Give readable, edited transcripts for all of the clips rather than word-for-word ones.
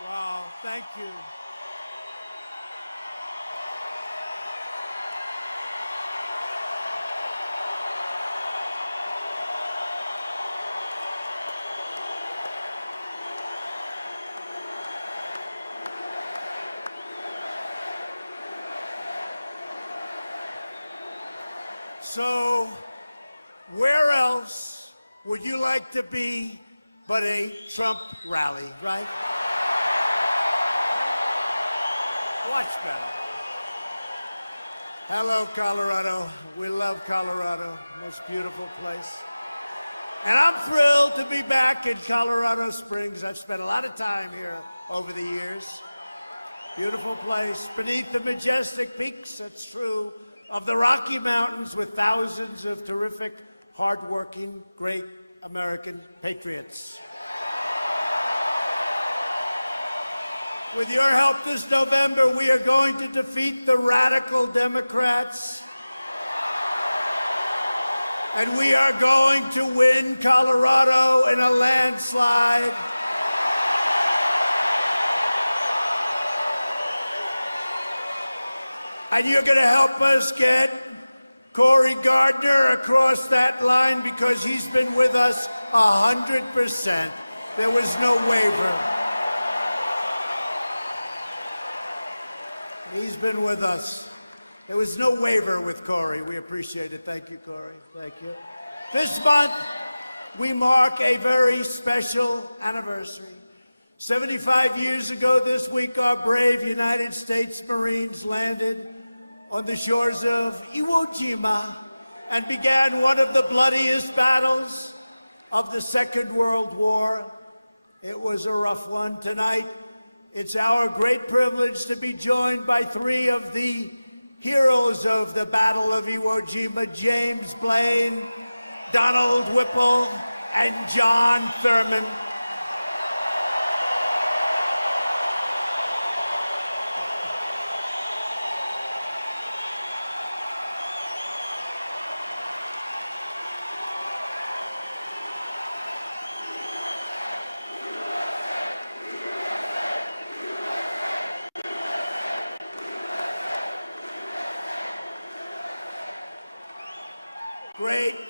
Wow, thank you. So, where else would you like to be but a Trump rally, right? Watch better. Hello, Colorado. We love Colorado, most beautiful place. And I'm thrilled to be back in Colorado Springs. I've spent a lot of time here over the years. Beautiful place, beneath the majestic peaks, that's true, of the Rocky Mountains with thousands of terrific, hardworking, great American patriots. With your help this November, we are going to defeat the radical Democrats. And we are going to win Colorado in a landslide. And you're going to help us get Cory Gardner across that line because he's been with us 100%. There was no waiver. He's been with us. There was no waiver with Cory. We appreciate it. Thank you, Cory. Thank you. This month, we mark a very special anniversary. 75 years ago this week, our brave United States Marines landed on the shores of Iwo Jima and began one of the bloodiest battles of the Second World War. It was a rough one. Tonight, it's our great privilege to be joined by three of the heroes of the Battle of Iwo Jima: James Blaine, Donald Whipple, and John Thurman.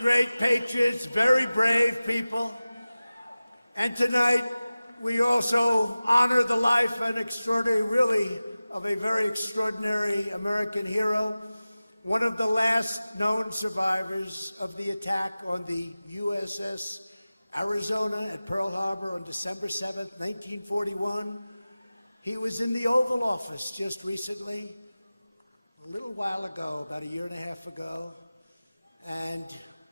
Great patriots, very brave people. And tonight, we also honor the life and extraordinary, of a very extraordinary American hero, one of the last known survivors of the attack on the USS Arizona at Pearl Harbor on December 7th, 1941. He was in the Oval Office just recently, a little while ago, about a year and a half ago. And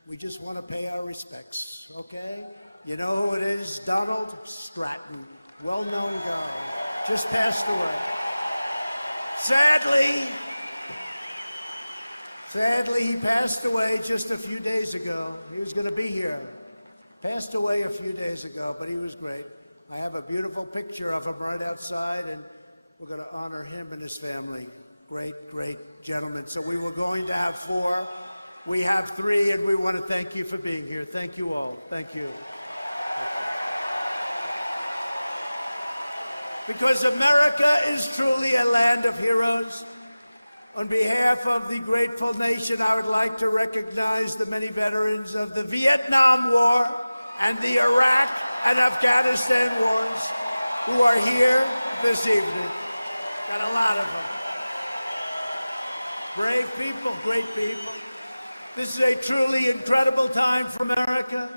we just want to pay our respects, okay? You know who it is? Donald Stratton, well-known guy, just passed away. Sadly, he passed away just a few days ago. He was going to be here. Passed away a few days ago, but he was great. I have a beautiful picture of him right outside, and we're going to honor him and his family. Great gentleman. So we were going to have four. We have three, and we want to thank you for being here. Thank you all. Thank you. Because America is truly a land of heroes. On behalf of the grateful nation, I would like to recognize the many veterans of the Vietnam War and the Iraq and Afghanistan wars who are here this evening. Got a lot of them. Brave people, great people. This is a truly incredible time for America.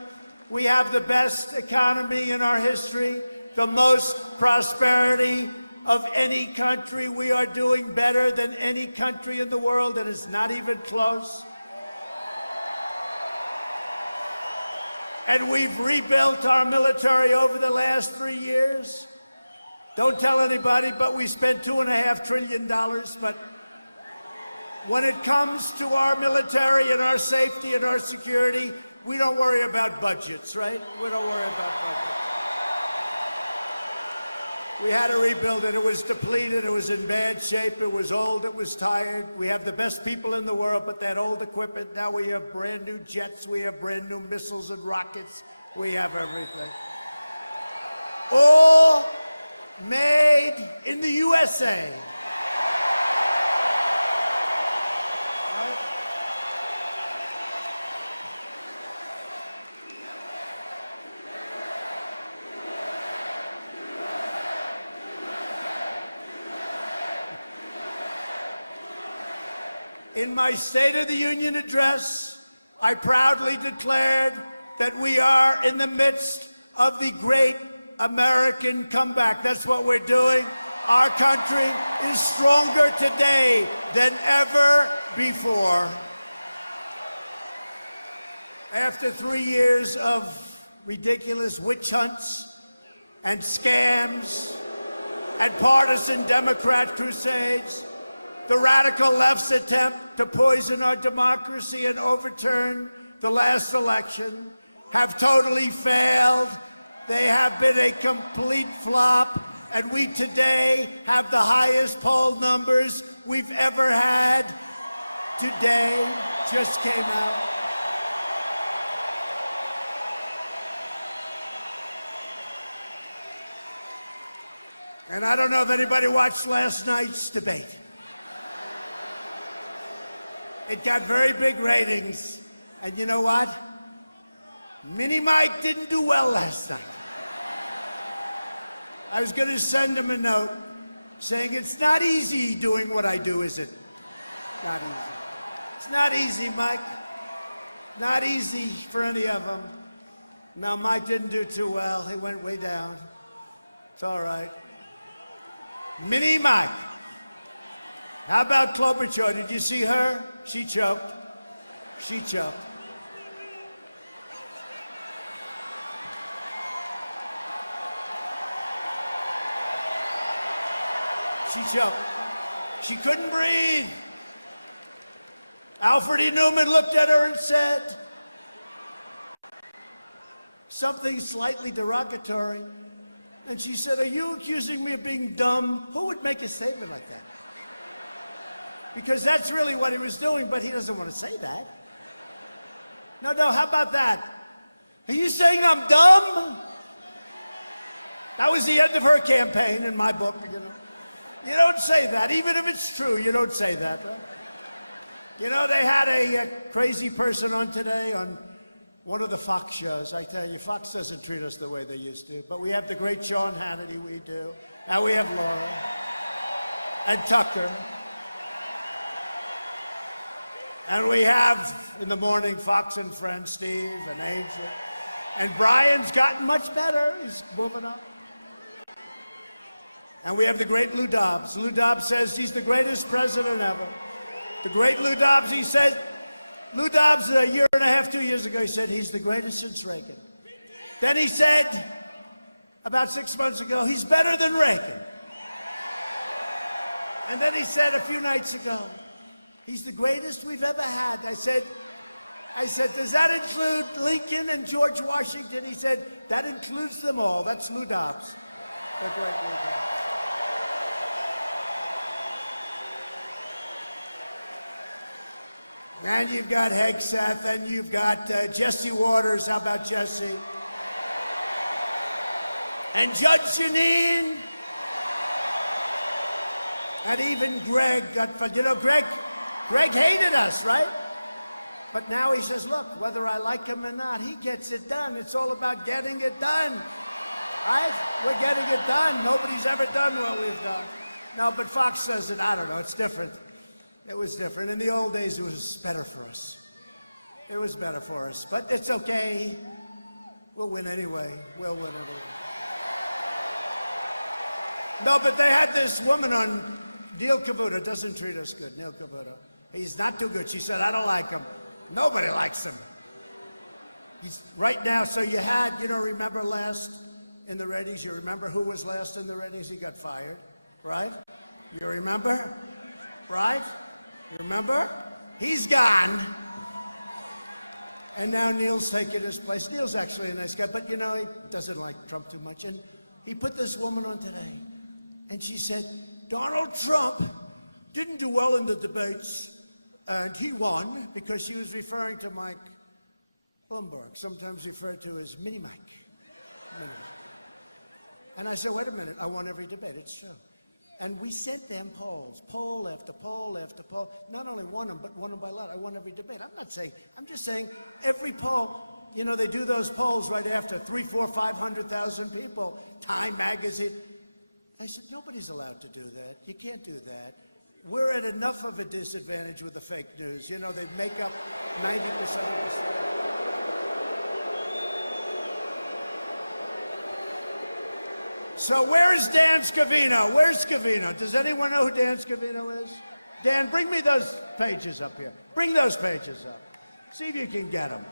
We have the best economy in our history, the most prosperity of any country. We are doing better than any country in the world, and it's not even close. And we've rebuilt our military over the last 3 years. Don't tell anybody, but we spent $2.5 trillion, but when it comes to our military and our safety and our security, we don't worry about budgets, right? We don't worry about budgets. We had to rebuild it. It was depleted. It was in bad shape. It was old. It was tired. We have the best people in the world, but that old equipment, now we have brand new jets. We have brand new missiles and rockets. We have everything. All made in the USA. In my State of the Union address, I proudly declared that we are in the midst of the great American comeback. That's what we're doing. Our country is stronger today than ever before. After 3 years of ridiculous witch hunts and scams and partisan Democrat crusades, the radical left's attempt to poison our democracy and overturn the last election have totally failed. They have been a complete flop, and we today have the highest poll numbers we've ever had. Today just came out. And I don't know if anybody watched last night's debate. It got very big ratings. And you know what? Mini Mike didn't do well last night. I was going to send him a note saying, it's not easy doing what I do, is it? Not easy. It's not easy, Mike. Not easy for any of them. No, Mike didn't do too well. He went way down. It's all right. Mini Mike. How about Klobuchar? Did you see her? She choked. She choked. She choked. She couldn't breathe. Alfred E. Newman looked at her and said something slightly derogatory. And she said, are you accusing me of being dumb? Who would make a statement like that? Because that's really what he was doing, but he doesn't want to say that. No, how about that? Are you saying I'm dumb? That was the end of her campaign in my book, you know. You don't say that, even if it's true, you don't say that. Right? You know, they had a crazy person on today on one of the Fox shows. I tell you, Fox doesn't treat us the way they used to. But we have the great Sean Hannity, we do. Now we have Laura and Tucker. And we have, in the morning, Fox and Friends, Steve and Angel. And Brian's gotten much better. He's moving up. And we have the great Lou Dobbs. Lou Dobbs says he's the greatest president ever. The great Lou Dobbs, he said, Lou Dobbs, a year and a half, 2 years ago, he said he's the greatest since Reagan. Then he said, about 6 months ago, he's better than Reagan. And then he said a few nights ago, he's the greatest we've ever had. I said, does that include Lincoln and George Washington? He said, that includes them all. That's Lou Dobbs. The great Lou Dobbs. And you've got Hegseth, and you've got Jesse Waters. How about Jesse? And Judge Jeanine. And even Greg got fun. You know, Greg hated us, right? But now he says, look, whether I like him or not, he gets it done. It's all about getting it done, right? We're getting it done. Nobody's ever done what we've done. No, but Fox says it, I don't know, it's different. It was different. In the old days, it was better for us. It was better for us, but it's okay. We'll win anyway. We'll win anyway. No, but they had this woman on, Neil Cavuto doesn't treat us good, Neil Cavuto. He's not too good. She said, I don't like him. Nobody likes him. He's right now, so you had, remember last in the ratings, you remember who was last in the ratings? He got fired, right? You remember? Right? You remember? He's gone. And now Neil's taking his place. Neil's actually a nice guy, but he doesn't like Trump too much. And he put this woman on today, and she said, Donald Trump didn't do well in the debates, and he won because she was referring to Mike Bloomberg, sometimes referred to as Mini Mike. And I said, wait a minute, I won every debate, it's true. And we sent them polls, poll after poll after poll. Not only won them, but won them by a lot. I won every debate. I'm just saying every poll, you know, they do those polls right after 300,000, 400,000, 500,000 people, Time magazine. I said, nobody's allowed to do that. You can't do that. We're at enough of a disadvantage with the fake news. You know, they make up 90% of the story. So where is Dan Scavino? Where's Scavino? Does anyone know who Dan Scavino is? Dan, bring me those pages up here. Bring those pages up. See if you can get them.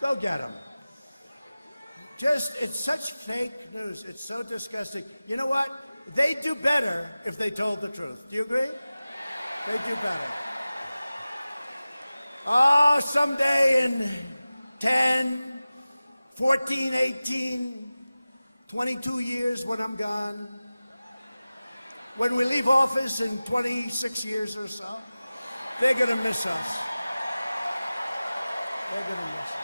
Go get them. It's such fake news. It's so disgusting. You know what? They'd do better if they told the truth. Do you agree? They'd do better. Oh, someday in 10, 14, 18, 22 years when I'm gone, when we leave office in 26 years or so, they're gonna miss us. They're gonna miss us.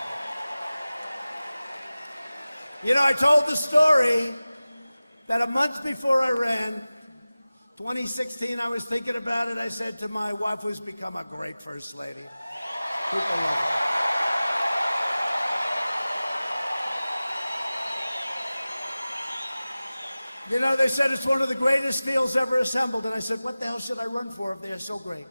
You know, I told the story that a month before I ran, 2016, I was thinking about it. I said to my wife, who's become a great first lady, people love her. You know, they said it's one of the greatest fields ever assembled. And I said, what the hell should I run for if they're so great?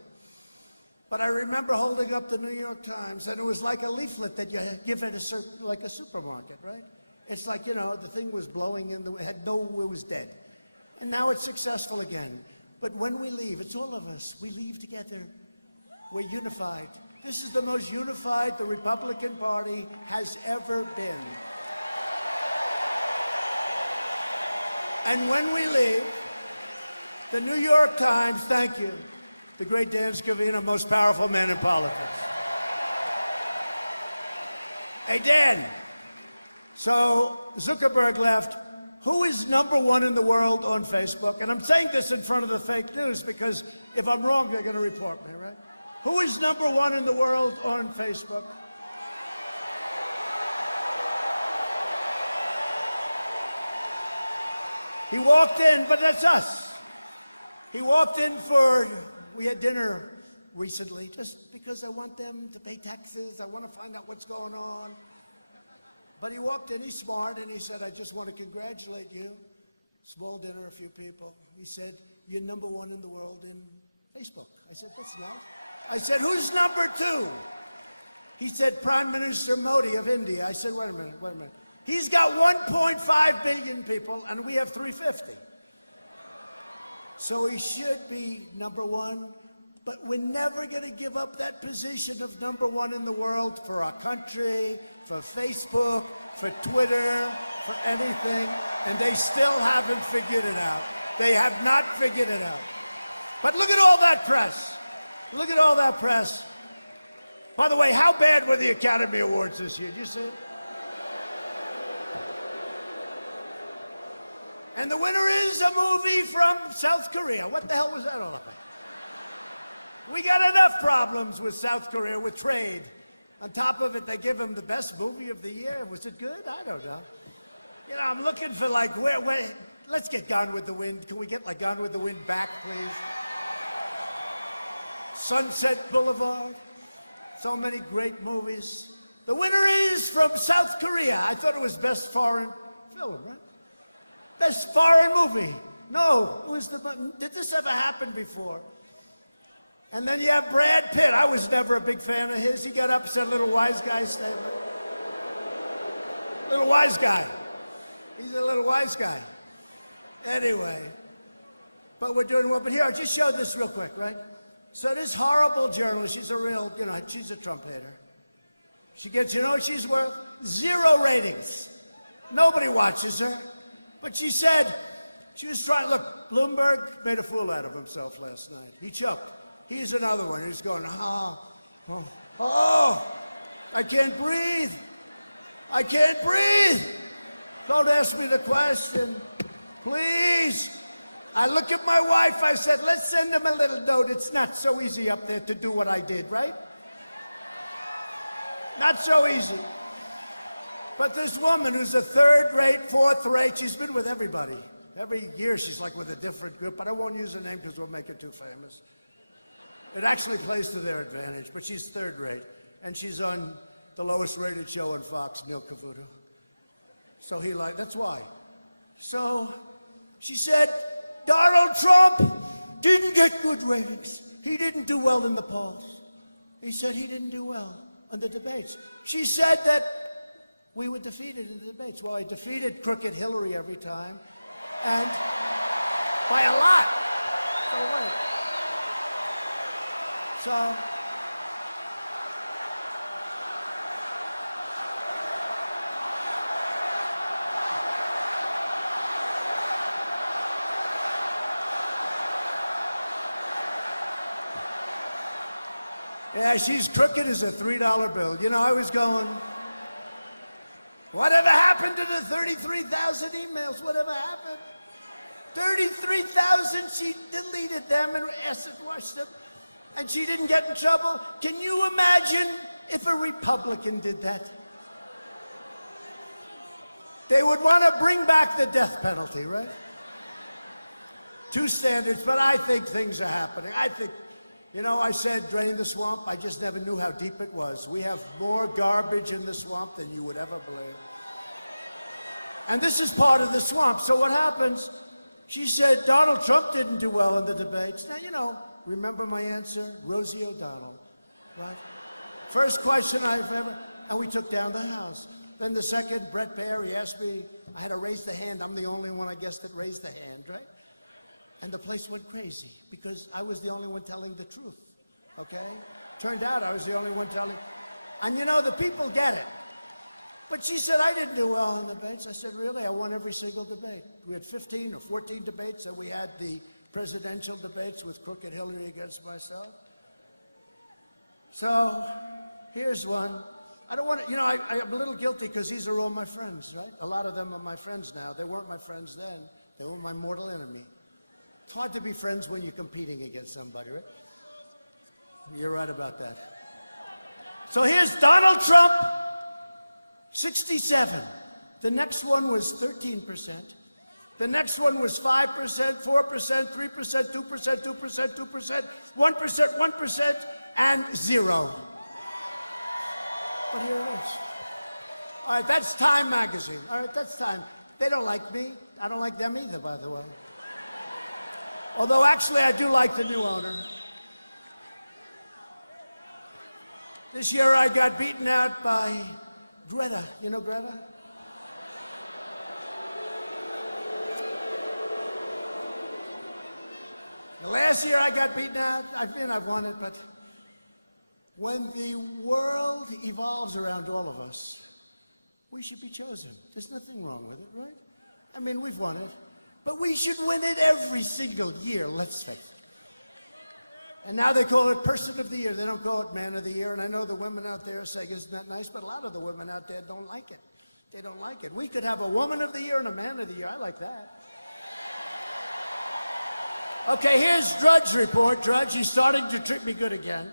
But I remember holding up the New York Times, and it was like a leaflet that you give at like a supermarket, right? It's like, you know, the thing was blowing in, it was dead. And now it's successful again. But when we leave, it's all of us. We leave together. We're unified. This is the most unified the Republican Party has ever been. And when we leave, the New York Times, thank you, the great Dan Scavino, most powerful man in politics. Hey, Dan, so Zuckerberg left. Who is #1 in the world on Facebook? And I'm saying this in front of the fake news because if I'm wrong, they're going to report me, right? Who is #1 in the world on Facebook? He walked in, but that's us. He walked in we had dinner recently, just because I want them to pay taxes. I want to find out what's going on. But he walked in, he's smart, and he said, I just want to congratulate you. Small dinner, a few people. He said, you're #1 in the world in Facebook. I said, that's nice. I said, who's #2? He said, Prime Minister Modi of India. I said, wait a minute. He's got 1.5 billion people, and we have 350. So he should be #1, but we're never going to give up that position of #1 in the world for our country, for Facebook, for Twitter, for anything, and they still haven't figured it out. They have not figured it out. But look at all that press. Look at all that press. By the way, how bad were the Academy Awards this year? Did you see it? And the winner is a movie from South Korea. What the hell was that all about? We got enough problems with South Korea, with trade. On top of it, they give him the best movie of the year. Was it good? I don't know. You know, I'm looking for like, let's get Gone with the Wind. Can we get like Gone with the Wind back, please? Sunset Boulevard. So many great movies. The winner is from South Korea. I thought it was best foreign film, right? Best foreign movie. No, did this ever happen before? And then you have Brad Pitt. I was never a big fan of his. He got up and said a little wise guy statement. Little wise guy. He's a little wise guy. Anyway, but we're doing well. But here, I'll just show this real quick, right? So this horrible journalist, she's a real, she's a Trump hater. She gets, you know what she's worth? 0 ratings. Nobody watches her. But she said, she was trying, look, Bloomberg made a fool out of himself last night. He choked. He's another one who's going, I can't breathe. I can't breathe. Don't ask me the question, please. I look at my wife, I said, let's send him a little note. It's not so easy up there to do what I did, right? Not so easy. But this woman who's a 3rd-rate, 4th-rate, she's been with everybody. Every year she's like with a different group, but I won't use her name because we'll make her too famous. It actually plays to their advantage, but she's third rate. And she's on the lowest rated show on Fox, Neil Cavuto. So that's why. So she said, Donald Trump didn't get good ratings. He didn't do well in the polls. He said he didn't do well on the debates. She said that we were defeated in the debates. Well, I defeated crooked Hillary every time, and by a lot. So yeah, she's crooked as a $3 bill. You know, I was going, whatever happened to the 33,000 emails? Whatever happened? 33,000, she deleted them and acid washed them, and she didn't get in trouble. Can you imagine if a Republican did that? They would want to bring back the death penalty, right? Two standards, but I think things are happening. I think, you know, I said drain the swamp. I just never knew how deep it was. We have more garbage in the swamp than you would ever believe. And this is part of the swamp. So what happens? She said Donald Trump didn't do well in the debates. Now, you know, remember my answer? Rosie O'Donnell, right? First question I've ever, and we took down the House. Then the second, Brett Baer, he asked me, I had to raise the hand. I'm the only one, I guess, that raised the hand, right? And the place went crazy because I was the only one telling the truth, okay? Turned out I was the only one telling, and you know, the people get it. But she said I didn't do well in the debates. I said, really? I won every single debate. We had 15 or 14 debates, and we had the presidential debates with crooked Hillary against myself. So here's one. I don't want to, you know, I'm a little guilty because these are all my friends, right? A lot of them are my friends now. They weren't my friends then. They were my mortal enemy. It's hard to be friends when you're competing against somebody, right? You're right about that. So here's Donald Trump, 67. The next one was 13%. The next one was 5%, 4%, 3%, 2%, 2%, 2%, 1%, 1%, and 0. But here it is. All right, that's Time magazine. All right, that's Time. They don't like me. I don't like them either, by the way. Although, actually, I do like the new owner. This year, I got beaten out by Greta. You know Greta? The last year, I got beaten out. I've won it, but when the world evolves around all of us, we should be chosen. There's nothing wrong with it, right? I mean, we've won it. But we should win it every single year, let's face it. And now they call it Person of the Year. They don't call it Man of the Year. And I know the women out there are saying, isn't that nice? But a lot of the women out there don't like it. They don't like it. We could have a Woman of the Year and a Man of the Year. I like that. Okay, here's Drudge's report. Drudge, he's starting to treat me good again.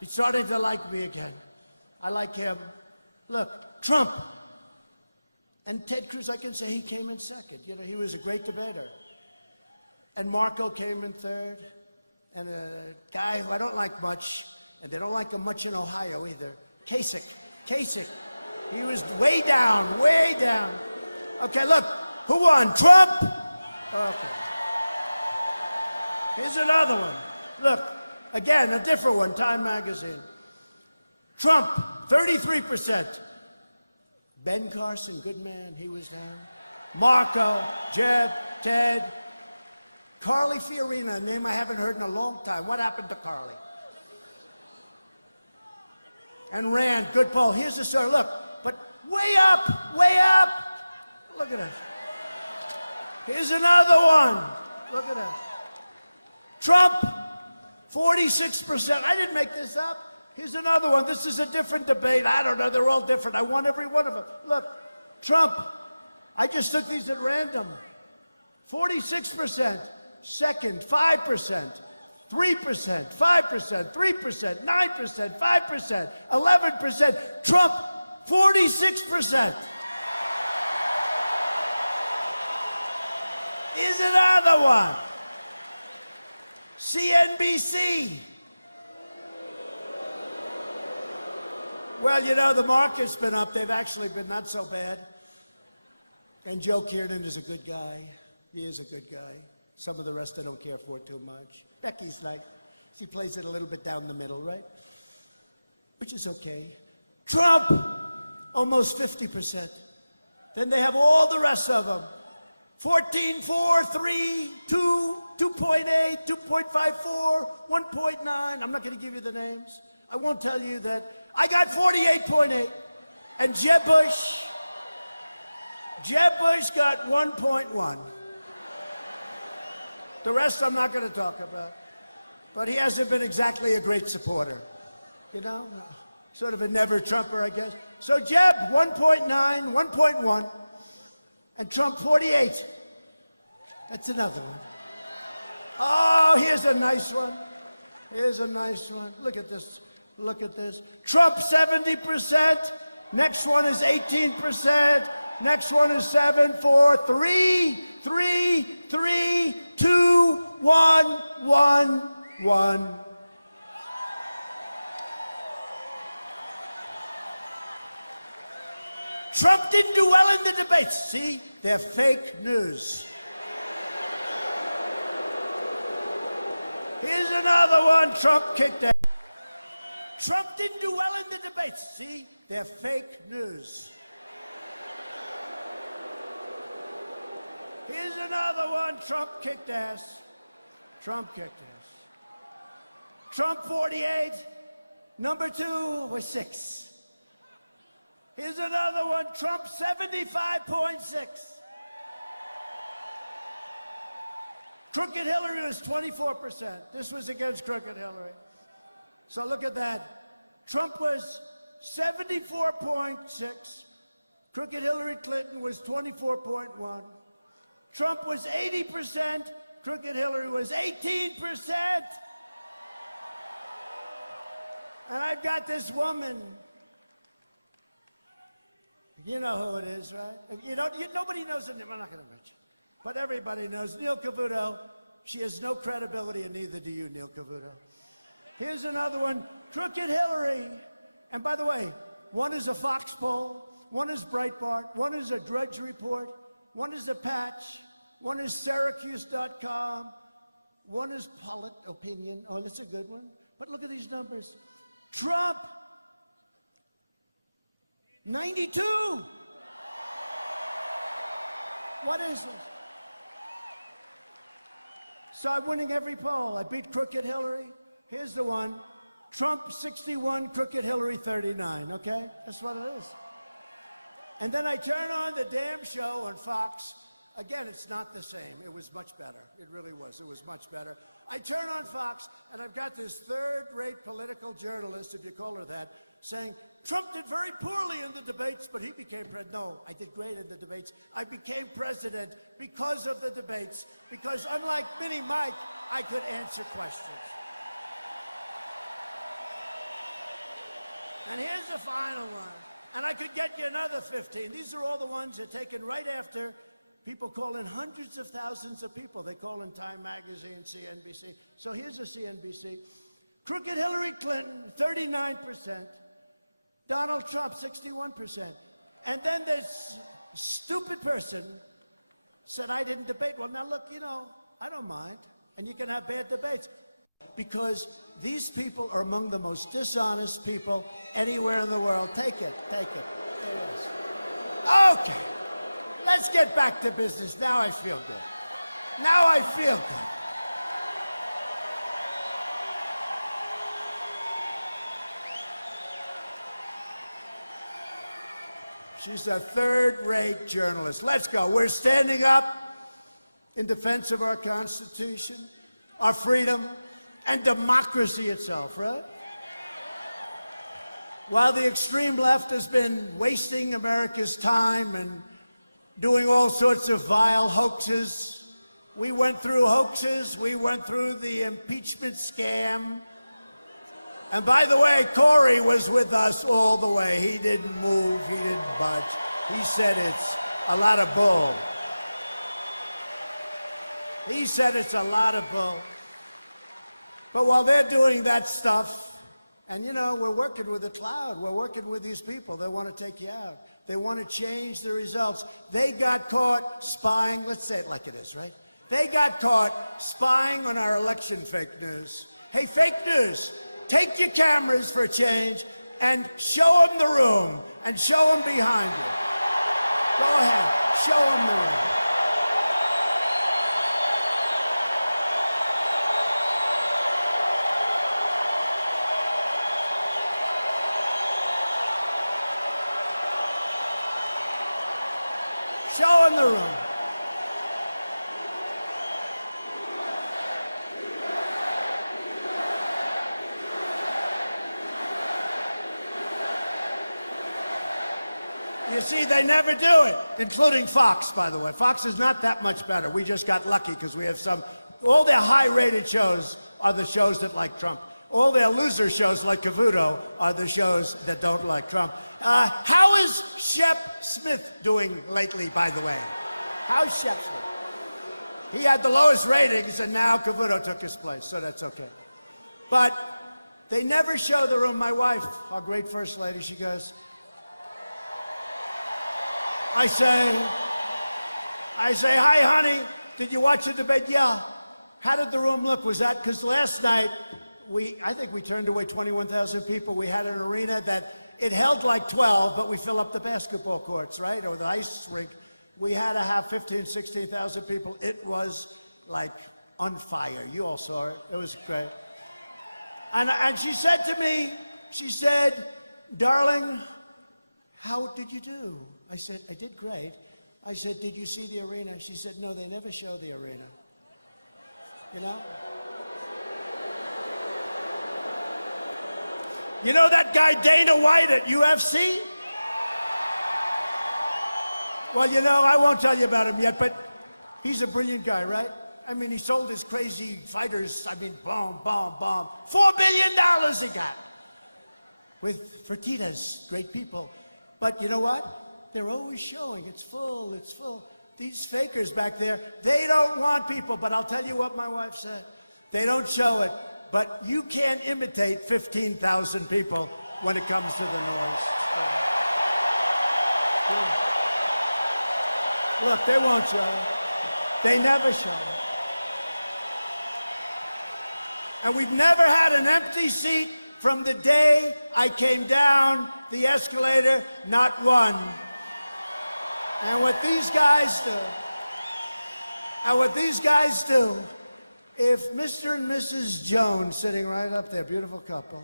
He's starting to like me again. I like him. Look, Trump. And Ted Cruz, I can say he came in second. You know, he was a great debater. And Marco came in third. And a guy who I don't like much, and they don't like him much in Ohio either, Kasich. He was way down, way down. Okay, look, who won? Trump? Okay. Here's another one. Look, again, a different one, Time magazine. Trump, 33%. Ben Carson, good man, he was down. Marco, Jeb, Ted. Carly Fiorina, a name I haven't heard in a long time. What happened to Carly? And Rand, good poll. Here's the story. Look, but way up, way up. Look at it. Here's another one. Look at it. Trump, 46%. I didn't make this up. Here's another one. This is a different debate. I don't know. They're all different. I won every one of them. Look, Trump. I just took these at random. 46%. Second, 5%. 3%, 5%, 3%, 9%, 5%, 11%. Trump, 46%. Here's another one. CNBC. Well, you know, the market's been up. They've actually been not so bad. And Joe Kiernan is a good guy. He is a good guy. Some of the rest I don't care for too much. Becky's like, she plays it a little bit down the middle, right? Which is okay. Trump, almost 50%. Then they have all the rest of them. 14, 4, 3, 2, 2.8, 2.54, 1.9. I'm not going to give you the names. I won't tell you that. I got 48.8. And Jeb Bush got 1.1. The rest I'm not going to talk about. But he hasn't been exactly a great supporter. You know? Sort of a never-Trumper, I guess. So Jeb, 1.9, 1.1. And Trump, 48. That's another one. Oh, here's a nice one. Here's a nice one. Look at this. Look at this. Trump, 70%. Next one is 18%. Next one is 7, 4, 3, 3, 3, 2, 1, 1, 1. Trump didn't do well in the debates. See, they're fake news. Here's another one. Trump kicked ass. Trump didn't do well in the debates. See, they're fake news. Here's another one. Trump kicked ass. Trump kicked ass. Trump 48. Number 2 was 6. Here's another one. Trump 75.6. Crooked Hillary was 24%. This was against Crooked Hillary. So look at that. Trump was 74.6. Crooked Hillary Clinton was 24.1. Trump was 80%. Crooked Hillary was 18%. And I've got this woman. You know who it is, right? Nobody knows her name. I'm not going to mention. But everybody knows Neil Cavuto. She has no credibility, and neither do you, Neil Cavuto. Here's another one, Crooked Hillary. And by the way, one is a Fox poll, one is Breitbart, one is a Drudge Report, one is a Patch, one is Syracuse.com, one is Polit Opinion. Oh, that's a good one. But look at these numbers. Trump, 92. What is this? So I'm winning every poll. I beat Crooked Hillary. Here's the one. Trump 61, Crooked Hillary 39, okay? That's what it is. And then I turn on the damn show on Fox. Again, it's not the same. It was much better. It really was. It was much better. I turn on Fox, and I've got this third-rate political journalist, if you call her that, saying, Trump did very poorly in the debates, but he became president. No, I did great in the debates. I became president because of the debates, because unlike Mini Mike, I could answer questions. And here's the final one. And I could get you another 15. These are all the ones that are taken right after people call in hundreds of thousands of people. They call in Time Magazine, CNBC. So here's a CNBC. Crooked Hillary Clinton, 39%. Donald Trump, 61%. And then this stupid person said, I didn't debate. Well, now look, I don't mind. And you can have bad debates. Because these people are among the most dishonest people anywhere in the world. Take it, take it. There it is. Okay, let's get back to business. Now I feel good. Now I feel good. She's a third-rate journalist. Let's go. We're standing up in defense of our Constitution, our freedom, and democracy itself, right? While the extreme left has been wasting America's time and doing all sorts of vile hoaxes, we went through hoaxes, we went through the impeachment scam. And by the way, Cory was with us all the way. He didn't move, he didn't budge. He said it's a lot of bull. He said it's a lot of bull. But while they're doing that stuff, and you know, we're working with a cloud, we're working with these people, they want to take you out. They want to change the results. They got caught spying, let's say it like it is, right? They got caught spying on our election fake news. Hey, fake news, take your cameras for a change and show them the room and show them behind you. Go ahead, show them the room. Show them the room. You see, they never do it, including Fox, by the way. Fox is not that much better. We just got lucky because we have all their high-rated shows are the shows that like Trump. All their loser shows like Cavuto are the shows that don't like Trump. How is Shep Smith doing lately, by the way? How's Shep Smith? He had the lowest ratings, and now Cavuto took his place, so that's okay. But they never show the room. My wife, our great first lady, she goes, I say, hi, honey, did you watch the debate? Yeah. How did the room look? Was that, because last night, I think we turned away 21,000 people. We had an arena that it held like 12, but we fill up the basketball courts, right? Or the ice rink. We had to have 15, 16,000 people. It was like on fire. You all saw it. It was great. And she said to me, she said, darling, how did you do? I said, I did great. I said, did you see the arena? She said, no, they never show the arena. You know? You know that guy Dana White at UFC? Well, you know, I won't tell you about him yet, but he's a brilliant guy, right? I mean, he sold his crazy fighters, boom, boom, boom. $4 billion he got. With Fertitas, great people. But you know what? They're always showing, it's full, it's full. These fakers back there, they don't want people, but I'll tell you what my wife said. They don't show it. But you can't imitate 15,000 people when it comes to the noise. Look, they won't show it. They never show it. And we've never had an empty seat from the day I came down the escalator, not one. And what these guys do, if Mr. and Mrs. Jones, sitting right up there, beautiful couple,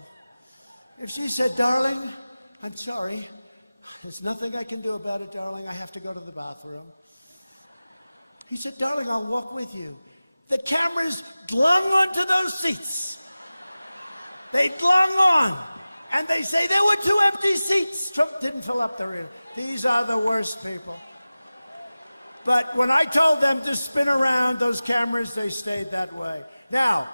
if she said, darling, I'm sorry, there's nothing I can do about it, darling, I have to go to the bathroom. He said, darling, I'll walk with you. The cameras glung onto those seats. They glung on. And they say there were 2 empty seats. Trump didn't fill up the arena. These are the worst people. But when I told them to spin around those cameras, they stayed that way. Now,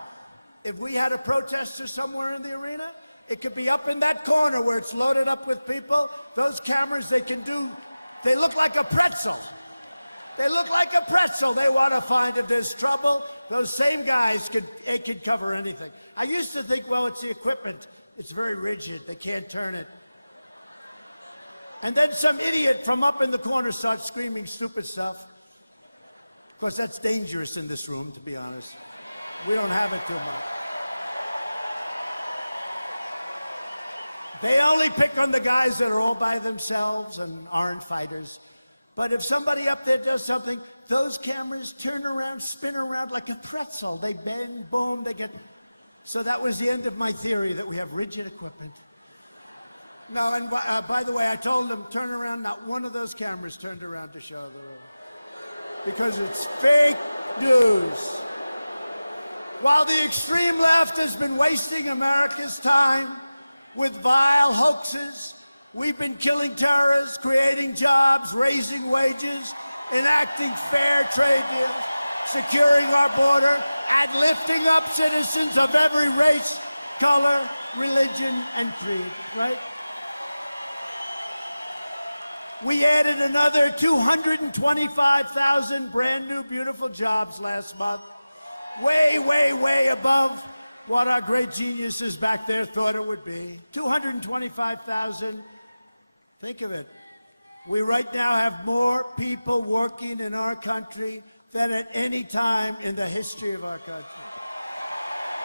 if we had a protester somewhere in the arena, it could be up in that corner where it's loaded up with people. Those cameras, they look like a pretzel. They look like a pretzel. They want to find if there's trouble. Those same guys could cover anything. I used to think, well, it's the equipment. It's very rigid. They can't turn it. And then some idiot from up in the corner starts screaming stupid stuff. Of course, that's dangerous in this room, to be honest. We don't have it too much. They only pick on the guys that are all by themselves and aren't fighters. But if somebody up there does something, those cameras turn around, spin around like a pretzel. They bend, boom, they get... So that was the end of my theory that we have rigid equipment. No, and by the way, I told them, turn around. Not one of those cameras turned around to show the room. Because it's fake news. While the extreme left has been wasting America's time with vile hoaxes, we've been killing terrorists, creating jobs, raising wages, enacting fair trade deals, securing our border, and lifting up citizens of every race, color, religion, and creed, right? We added another 225,000 brand new, beautiful jobs last month. Way, way, way above what our great geniuses back there thought it would be. 225,000. Think of it. We right now have more people working in our country than at any time in the history of our country.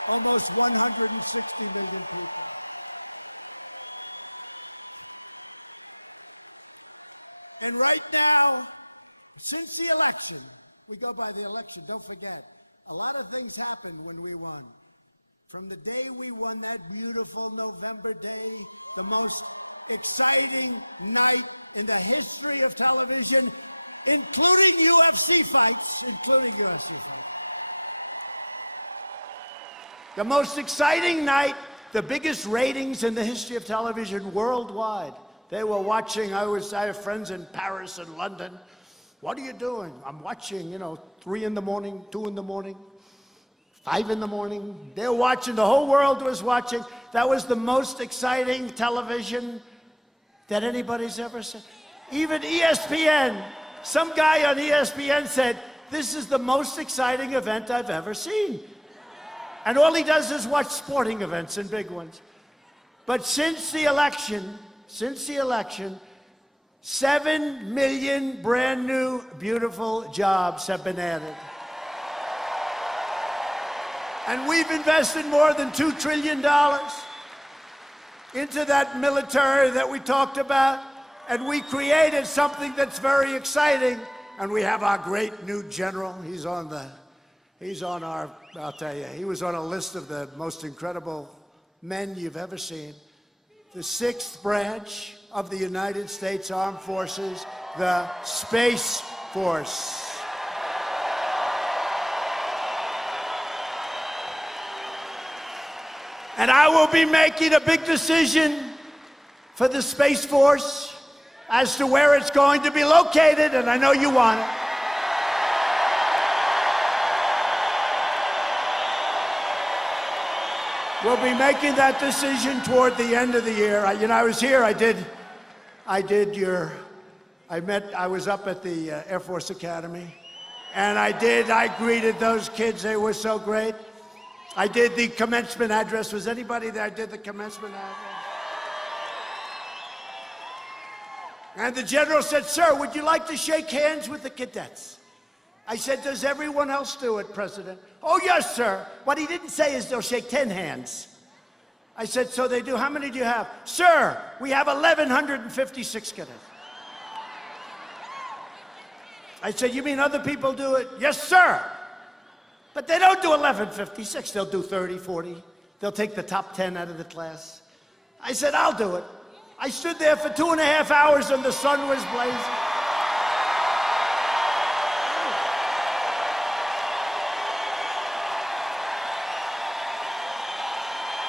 Almost 160 million people. And right now, since the election, we go by the election, don't forget, a lot of things happened when we won. From the day we won, that beautiful November day, the most exciting night in the history of television, including UFC fights, The most exciting night, the biggest ratings in the history of television worldwide. They were watching, I have friends in Paris and London. What are you doing? I'm watching, 3 in the morning, 2 in the morning, 5 in the morning. They're watching, the whole world was watching. That was the most exciting television that anybody's ever seen. Even ESPN, some guy on ESPN said, this is the most exciting event I've ever seen. And all he does is watch sporting events and big ones. But since the election, 7 million brand new, beautiful jobs have been added. And we've invested more than $2 trillion into that military that we talked about. And we created something that's very exciting. And we have our great new general. He's on our, I'll tell you, he was on a list of the most incredible men you've ever seen. The 6th branch of the United States Armed Forces, the Space Force. And I will be making a big decision for the Space Force as to where it's going to be located, and I know you want it. We'll be making that decision toward the end of the year. I was here, I was up at the Air Force Academy, and I greeted those kids, they were so great. I did the commencement address. Was anybody there? I did the commencement address. And the general said, sir, would you like to shake hands with the cadets? I said, does everyone else do it, President? Oh, yes, sir. What he didn't say is they'll shake 10 hands. I said, so they do. How many do you have? Sir, we have 1,156 cadets. I said, you mean other people do it? Yes, sir. But they don't do 1156. They'll do 30, 40. They'll take the top 10 out of the class. I said, I'll do it. I stood there for 2.5 hours and the sun was blazing.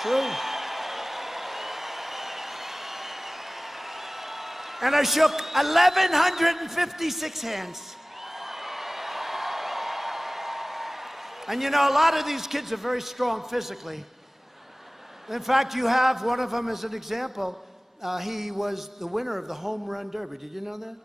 True. And I shook 1,156 hands. And a lot of these kids are very strong physically. In fact, you have one of them as an example. He was the winner of the home run derby. Did you know that?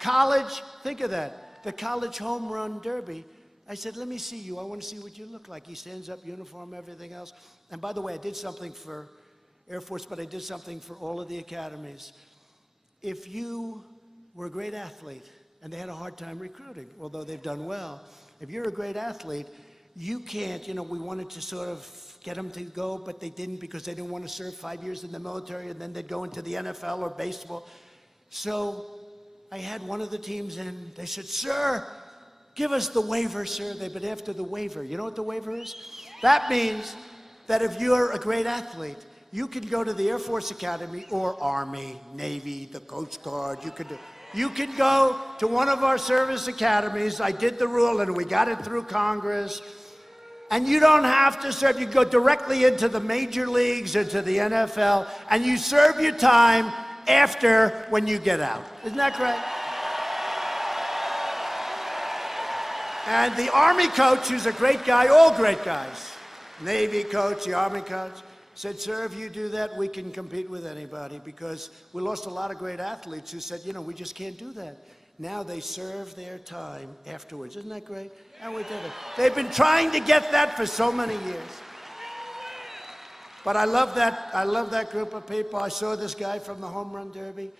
College, think of that. The college home run derby. I said, let me see you. I want to see what you look like. He stands up, uniform, everything else. And by the way, I did something for Air Force, but I did something for all of the academies. If you were a great athlete, and they had a hard time recruiting, although they've done well, if you're a great athlete, you can't, we wanted to sort of get them to go, but they didn't because they didn't want to serve 5 years in the military and then they'd go into the NFL or baseball. So I had one of the teams in, they said, sir, give us the waiver, sir. They've been after the waiver. You know what the waiver is? That means that if you're a great athlete, you can go to the Air Force Academy or Army, Navy, the Coast Guard. You can go to one of our service academies. I did the rule and we got it through Congress. And you don't have to serve. You go directly into the major leagues, into the NFL, and you serve your time after when you get out. Isn't that great? And the Army coach, who's a great guy, all great guys, Navy coach, the Army coach, said, sir, if you do that, we can compete with anybody, because we lost a lot of great athletes who said, we just can't do that. Now they serve their time afterwards. Isn't that great? And we did it. They've been trying to get that for so many years. But I love that group of people. I saw this guy from the home run derby,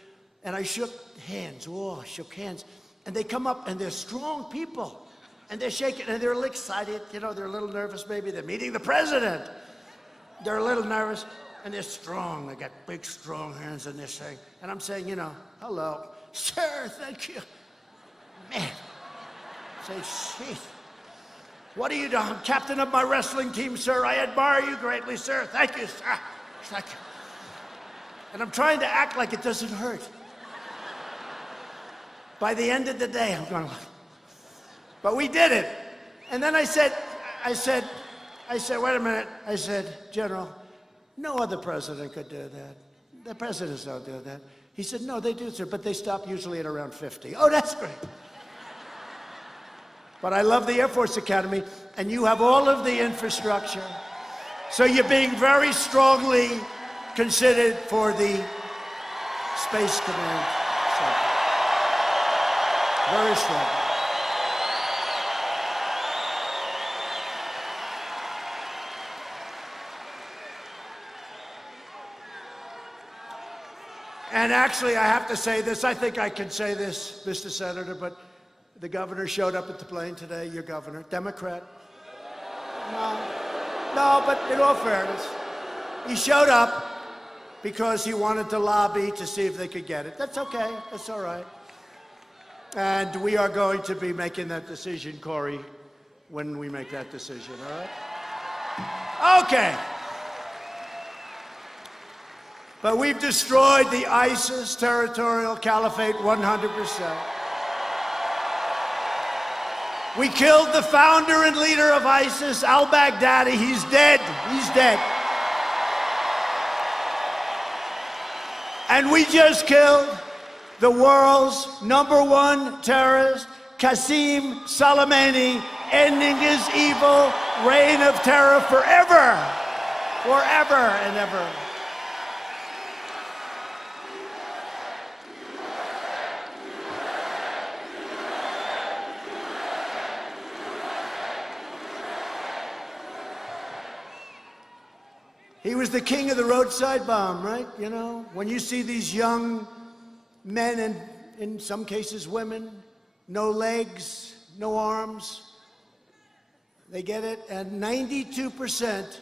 and I shook hands. Oh, I shook hands. And they come up, and they're strong people. And they're shaking, and they're a little excited. They're a little nervous, maybe. They're meeting the president. They're a little nervous, and they're strong. They got big, strong hands, and they're saying, and I'm saying, hello. Sir, thank you. Man. Say, shit. What are you doing? I'm captain of my wrestling team, sir. I admire you greatly, sir. Thank you, sir. Thank you. And I'm trying to act like it doesn't hurt. By the end of the day, I'm going, but we did it. And then I said, wait a minute. I said, General, no other president could do that. The presidents don't do that. He said, no, they do, sir, but they stop usually at around 50. Oh, that's great. But I love the Air Force Academy, and you have all of the infrastructure. So you're being very strongly considered for the Space Command Center. Very strong. And actually, I have to say this. I think I can say this, Mr. Senator, but the governor showed up at the plane today, your governor, Democrat. No, but in all fairness, he showed up because he wanted to lobby to see if they could get it. That's okay, that's all right. And we are going to be making that decision, Cory, when we make that decision, all right? Okay. But we've destroyed the ISIS territorial caliphate 100%. We killed the founder and leader of ISIS, al-Baghdadi. He's dead. He's dead. And we just killed the world's #1 terrorist, Qasem Soleimani, ending his evil reign of terror forever. Forever and ever. He was the king of the roadside bomb, right? When you see these young men and, in some cases, women, no legs, no arms, they get it. And 92%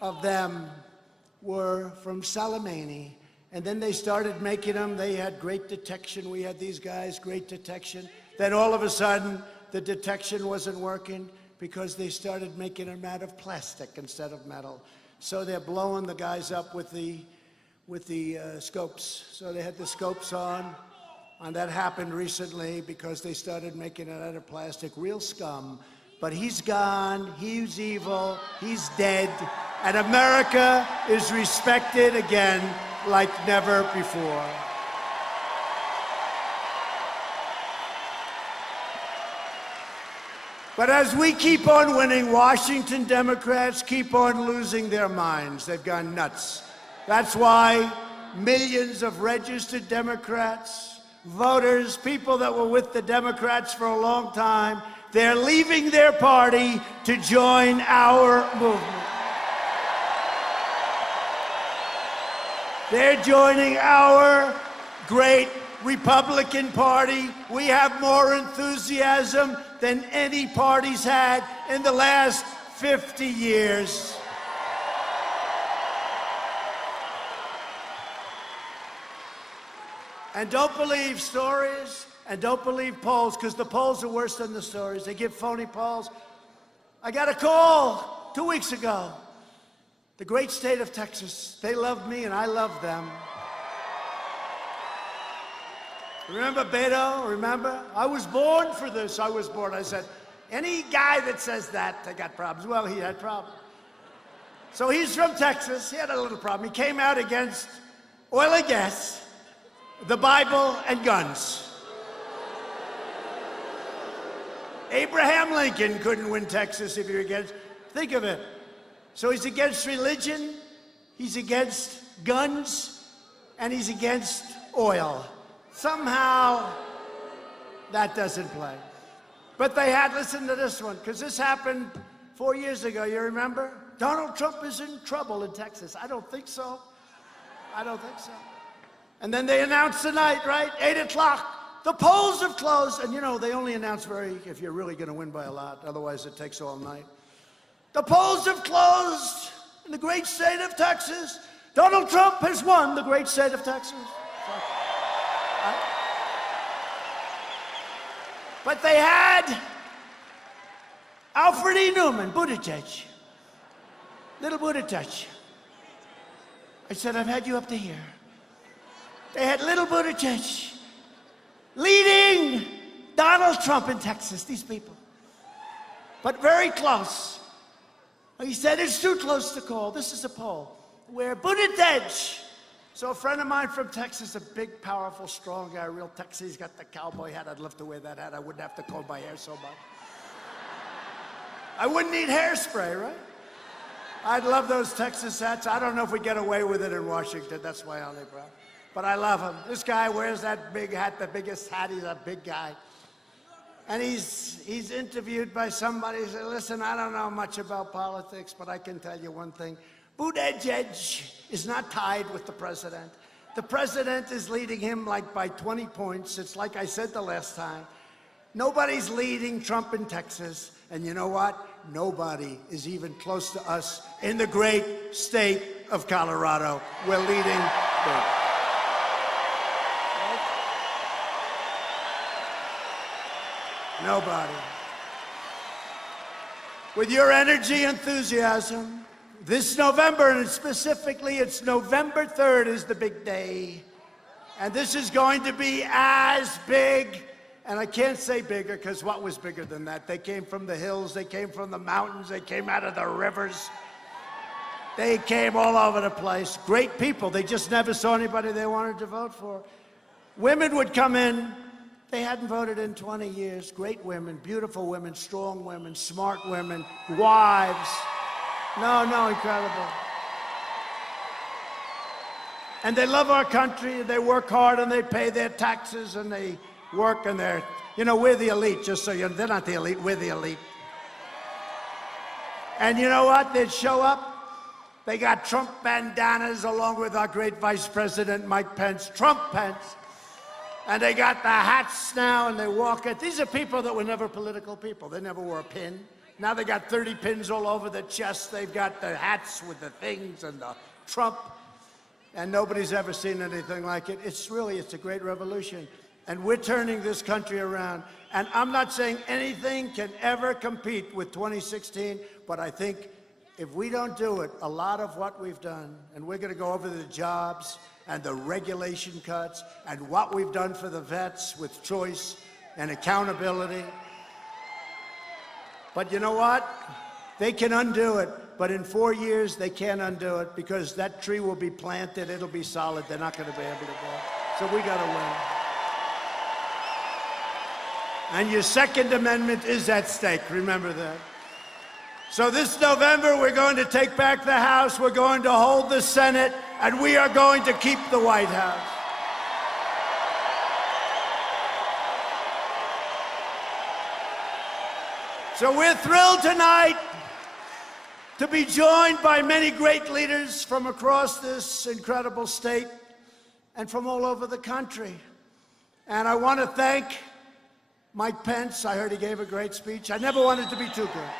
of them were from Soleimani. And then they started making them. They had great detection. We had these guys, great detection. Then all of a sudden, the detection wasn't working because they started making them out of plastic instead of metal. So they're blowing the guys up with the scopes. So they had the scopes on, and that happened recently because they started making it out of plastic. Real scum. But he's gone, he's evil, he's dead, and America is respected again like never before. But as we keep on winning, Washington Democrats keep on losing their minds. They've gone nuts. That's why millions of registered Democrats, voters, people that were with the Democrats for a long time, they're leaving their party to join our movement. They're joining our great Republican Party. We have more enthusiasm than any party's had in the last 50 years. And don't believe stories, and don't believe polls, because the polls are worse than the stories. They give phony polls. I got a call 2 weeks ago. The great state of Texas, they love me and I love them. Remember Beto? Remember? I was born for this. I was born. I said, any guy that says that, they got problems. Well, he had problems. So he's from Texas. He had a little problem. He came out against oil and gas, the Bible, and guns. Abraham Lincoln couldn't win Texas if you're against. Think of it. So he's against religion, he's against guns, and he's against oil. Somehow, that doesn't play. But they had, listen to this one, because this happened 4 years ago, you remember? Donald Trump is in trouble in Texas. I don't think so. I don't think so. And then they announced tonight, right? 8 o'clock. The polls have closed. And you know, they only announce if you're really going to win by a lot. Otherwise, it takes all night. The polls have closed in the great state of Texas. Donald Trump has won the great state of Texas. But they had Alfred E. Newman, Buttigieg. Little Buttigieg. I said, I've had you up to here. They had little Buttigieg leading Donald Trump in Texas, these people. But very close. He said, it's too close to call. This is a poll where Buttigieg, so a friend of mine from Texas, a big, powerful, strong guy, real Texas, he's got the cowboy hat. I'd love to wear that hat. I wouldn't have to comb my hair so much. I wouldn't need hairspray, right? I'd love those Texas hats. I don't know if we get away with it in Washington. That's my only problem. But I love him. This guy wears that big hat, the biggest hat. He's a big guy. And he's interviewed by somebody. He said, listen, I don't know much about politics, but I can tell you one thing. Buttigieg is not tied with the president. The president is leading him like by 20 points. It's like I said the last time. Nobody's leading Trump in Texas. And you know what? Nobody is even close to us in the great state of Colorado. We're leading big. Nobody. With your energy, enthusiasm, this November, and specifically it's November 3rd is the big day. And this is going to be as big, and I can't say bigger because what was bigger than that? They came from the hills, they came from the mountains, they came out of the rivers. They came all over the place. Great people, they just never saw anybody they wanted to vote for. Women would come in. They hadn't voted in 20 years. Great women, beautiful women, strong women, smart women, wives. No, incredible. And they love our country, they work hard, and they pay their taxes, and they work, and they're, you know, we're the elite, just so you know. They're not the elite, we're the elite. And you know what? They'd show up. They got Trump bandanas along with our great Vice President, Mike Pence, Trump Pence. And they got the hats now, and they walk it. These are people that were never political people. They never wore a pin. Now they got 30 pins all over their chest. They've got the hats with the things and the Trump. And nobody's ever seen anything like it. It's a great revolution. And we're turning this country around. And I'm not saying anything can ever compete with 2016, but I think if we don't do it, a lot of what we've done, and we're going to go over the jobs and the regulation cuts and what we've done for the vets with choice and accountability. But you know what? They can undo it, but in 4 years they can't undo it because that tree will be planted, it'll be solid, they're not going to be able to go. So we got to win. And your Second Amendment is at stake, remember that. So this November, we're going to take back the House, we're going to hold the Senate, and we are going to keep the White House. So we're thrilled tonight to be joined by many great leaders from across this incredible state and from all over the country. And I want to thank Mike Pence. I heard he gave a great speech. I never wanted to be too good.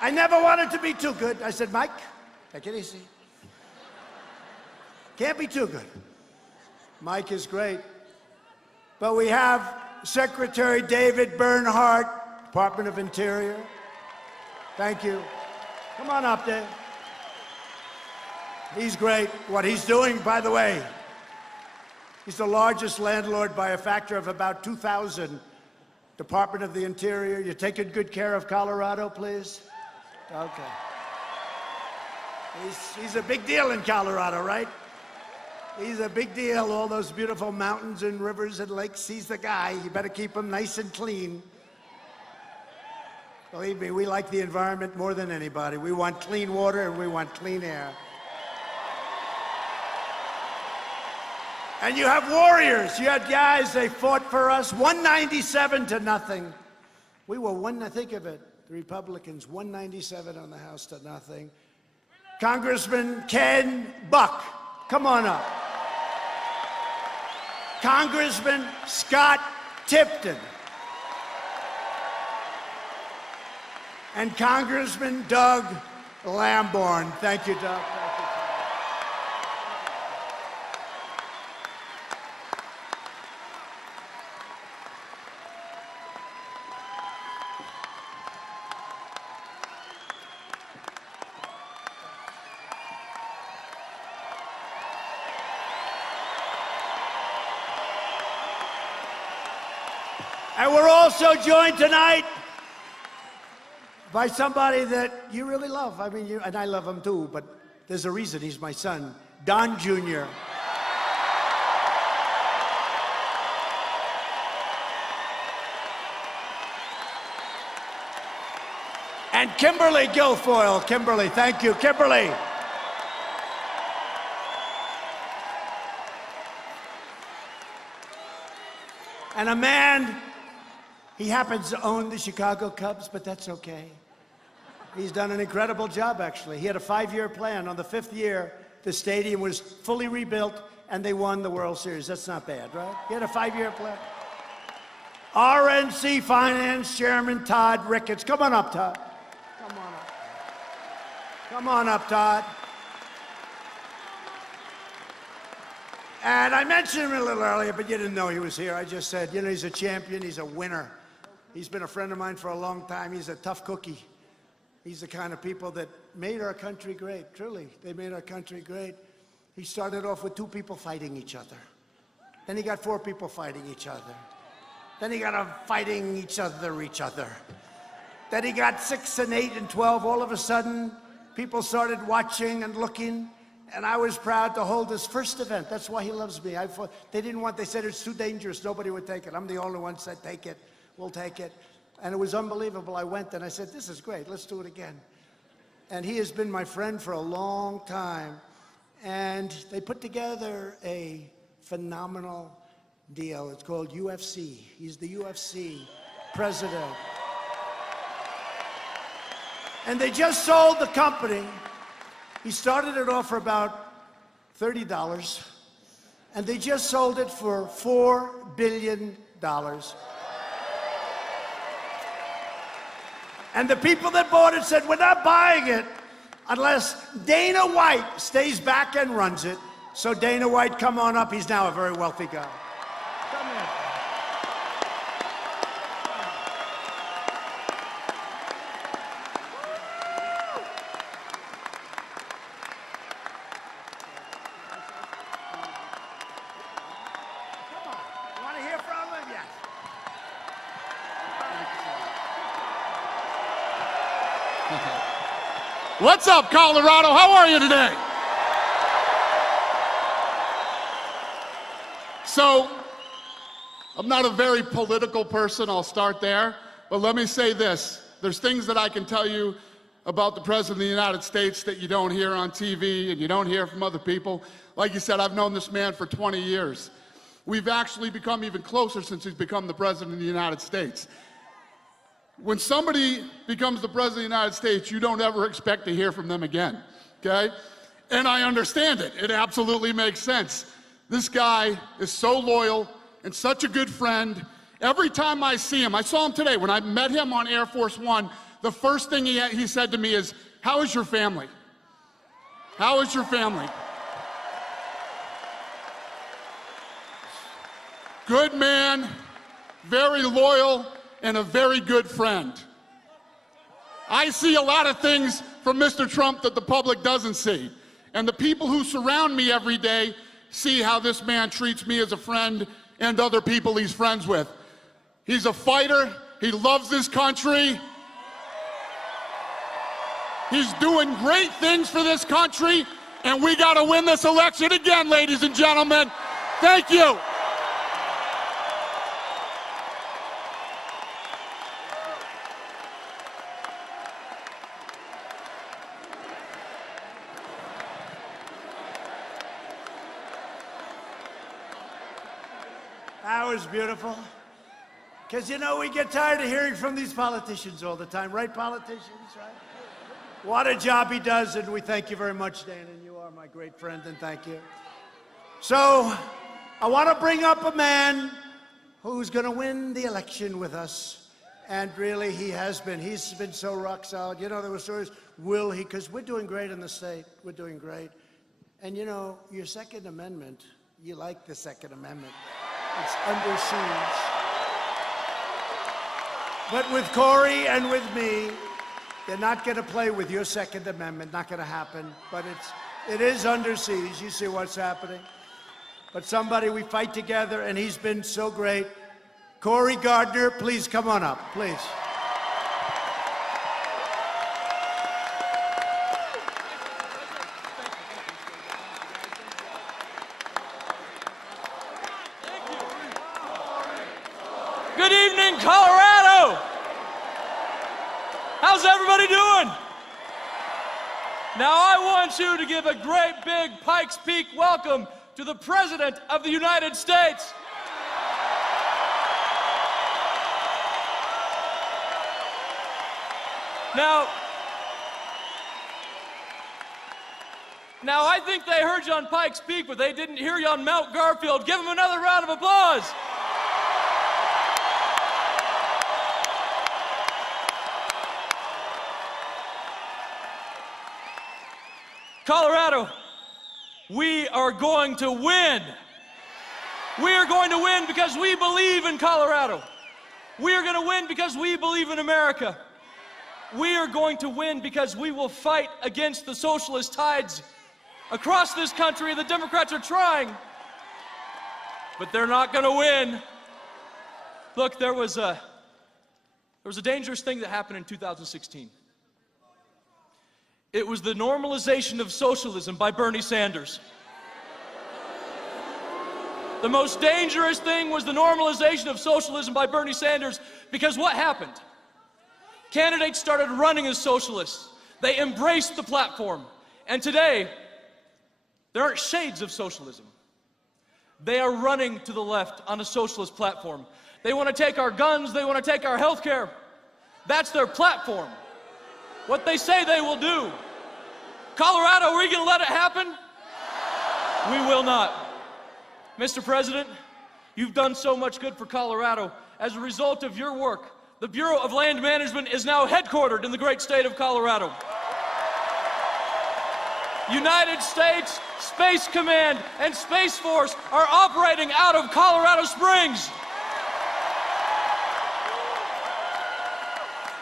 I never wanted to be too good. I said, Mike, take it easy. Can't be too good. Mike is great. But we have Secretary David Bernhardt, Department of Interior. Thank you. Come on up there. He's great. What he's doing, by the way, he's the largest landlord by a factor of about 2,000. Department of the Interior, you're taking good care of Colorado, please? Okay. He's a big deal in Colorado, right? He's a big deal, all those beautiful mountains and rivers and lakes. He's the guy. You better keep them nice and clean. Believe me, we like the environment more than anybody. We want clean water and we want clean air. And you have warriors. You had guys, they fought for us, 197 to nothing. We were think of it, the Republicans, 197 on the House to nothing. Congressman Ken Buck, come on up. Congressman Scott Tipton. And Congressman Doug Lamborn. Thank you, Doug. And we're also joined tonight by somebody that you really love. I mean, and I love him too, but there's a reason he's my son, Don Jr. And Kimberly Guilfoyle. Kimberly, thank you, Kimberly. And a man, he happens to own the Chicago Cubs, but that's okay. He's done an incredible job, actually. He had a 5-year plan. On the 5th year, the stadium was fully rebuilt, and they won the World Series. That's not bad, right? He had a 5-year plan. RNC Finance Chairman Todd Ricketts. Come on up, Todd. Come on up. Come on up, Todd. And I mentioned him a little earlier, but you didn't know he was here. I just said, you know, he's a champion, he's a winner. He's been a friend of mine for a long time. He's a tough cookie. He's the kind of people that made our country great, truly. They made our country great. He started off with 2 people fighting each other. Then he got 4 people fighting each other. Then he got them fighting each other. Then he got 6 and 8 and 12. All of a sudden, people started watching and looking. And I was proud to hold his first event. That's why he loves me. They said it's too dangerous. Nobody would take it. I'm the only one that said, take it. We'll take it. And it was unbelievable. I went and I said, this is great. Let's do it again. And he has been my friend for a long time. And they put together a phenomenal deal. It's called UFC. He's the UFC president. And they just sold the company. He started it off for about $30, and they just sold it for $4 billion. And the people that bought it said, we're not buying it unless Dana White stays back and runs it. So Dana White, come on up. He's now a very wealthy guy. Come here. What's up, Colorado? How are you today? So, I'm not a very political person, I'll start there, but let me say this. There's things that I can tell you about the President of the United States that you don't hear on TV and you don't hear from other people. Like you said, I've known this man for 20 years. We've actually become even closer since he's become the President of the United States. When somebody becomes the President of the United States, you don't ever expect to hear from them again, okay? And I understand it. It absolutely makes sense. This guy is so loyal and such a good friend. Every time I see him, I saw him today. When I met him on Air Force One, the first thing he said to me is, how is your family? How is your family? Good man, very loyal, and a very good friend. I see a lot of things from Mr. Trump that the public doesn't see. And the people who surround me every day see how this man treats me as a friend and other people he's friends with. He's a fighter. He loves this country. He's doing great things for this country, and we got to win this election again, ladies and gentlemen. Thank you. is beautiful. Because, you know, we get tired of hearing from these politicians all the time. Right, politicians, right? What a job he does, and we thank you very much, Dan, and you are my great friend, and thank you. So, I want to bring up a man who's going to win the election with us. And really, he has been. He's been so rock solid. You know, there were stories, will he? Because we're doing great in the state. We're doing great. And, you know, your Second Amendment, you like the Second Amendment. It's under siege. But with Cory and with me, they're not going to play with your Second Amendment. Not going to happen. But it is under siege. You see what's happening. But somebody, we fight together, and he's been so great. Cory Gardner, please come on up, please. Good evening, Colorado. How's everybody doing? Now I want you to give a great big Pikes Peak welcome to the President of the United States. Now I think they heard you on Pikes Peak, but they didn't hear you on Mount Garfield. Give them another round of applause. Colorado, we are going to win. We are going to win because we believe in Colorado. We are going to win because we believe in America. We are going to win because we will fight against the socialist tides across this country. The Democrats are trying, but they're not going to win. Look, there was a dangerous thing that happened in 2016. It was the normalization of socialism by Bernie Sanders. The most dangerous thing was the normalization of socialism by Bernie Sanders, because what happened? Candidates started running as socialists. They embraced the platform. And today, there aren't shades of socialism. They are running to the left on a socialist platform. They want to take our guns, they want to take our health care. That's their platform. What they say they will do. Colorado, are we going to let it happen? We will not. Mr. President, you've done so much good for Colorado. As a result of your work, the Bureau of Land Management is now headquartered in the great state of Colorado. United States Space Command and Space Force are operating out of Colorado Springs.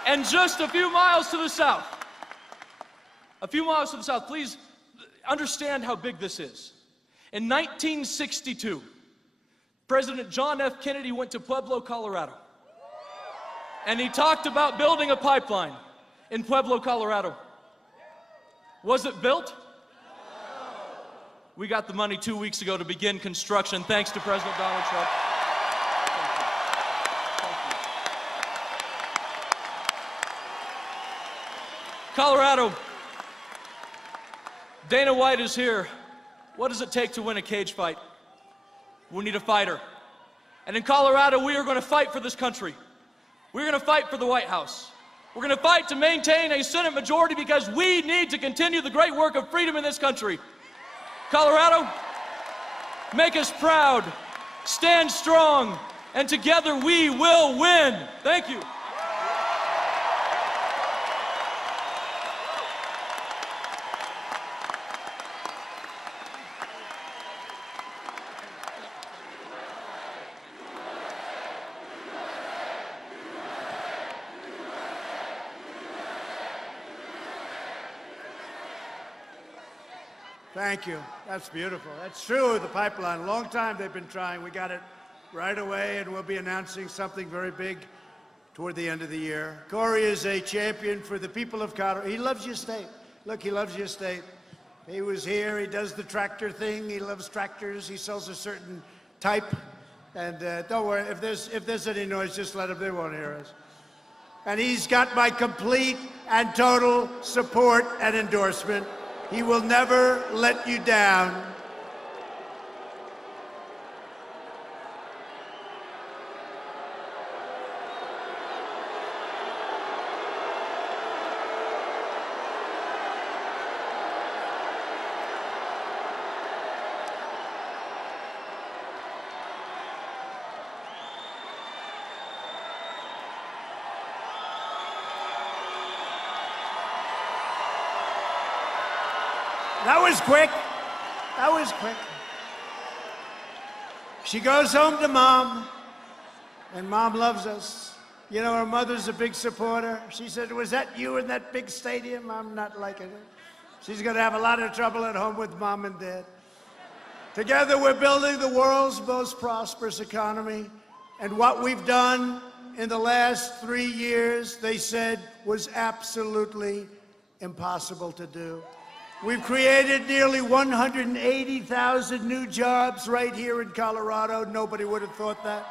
And just a few miles to the south, please understand how big this is. In 1962, President John F. Kennedy went to Pueblo, Colorado, and he talked about building a pipeline in Pueblo, Colorado. Was it built? We got the money 2 weeks ago to begin construction, thanks to President Donald Trump. Colorado, Dana White is here. What does it take to win a cage fight? We need a fighter. And in Colorado, we are going to fight for this country. We're going to fight for the White House. We're going to fight to maintain a Senate majority because we need to continue the great work of freedom in this country. Colorado, make us proud, stand strong, and together we will win. Thank you. Thank you. That's beautiful. That's true, the pipeline. A long time they've been trying. We got it right away, and we'll be announcing something very big toward the end of the year. Cory is a champion for the people of Colorado. He loves your state. Look, he loves your state. He was here. He does the tractor thing. He loves tractors. He sells a certain type. And don't worry, if there's any noise, just let him. They won't hear us. And he's got my complete and total support and endorsement. He will never let you down. That was quick. That was quick. She goes home to Mom, and Mom loves us. You know, her mother's a big supporter. She said, was that you in that big stadium? I'm not liking it. She's going to have a lot of trouble at home with Mom and Dad. Together, we're building the world's most prosperous economy. And what we've done in the last 3 years, they said, was absolutely impossible to do. We've created nearly 180,000 new jobs right here in Colorado. Nobody would have thought that.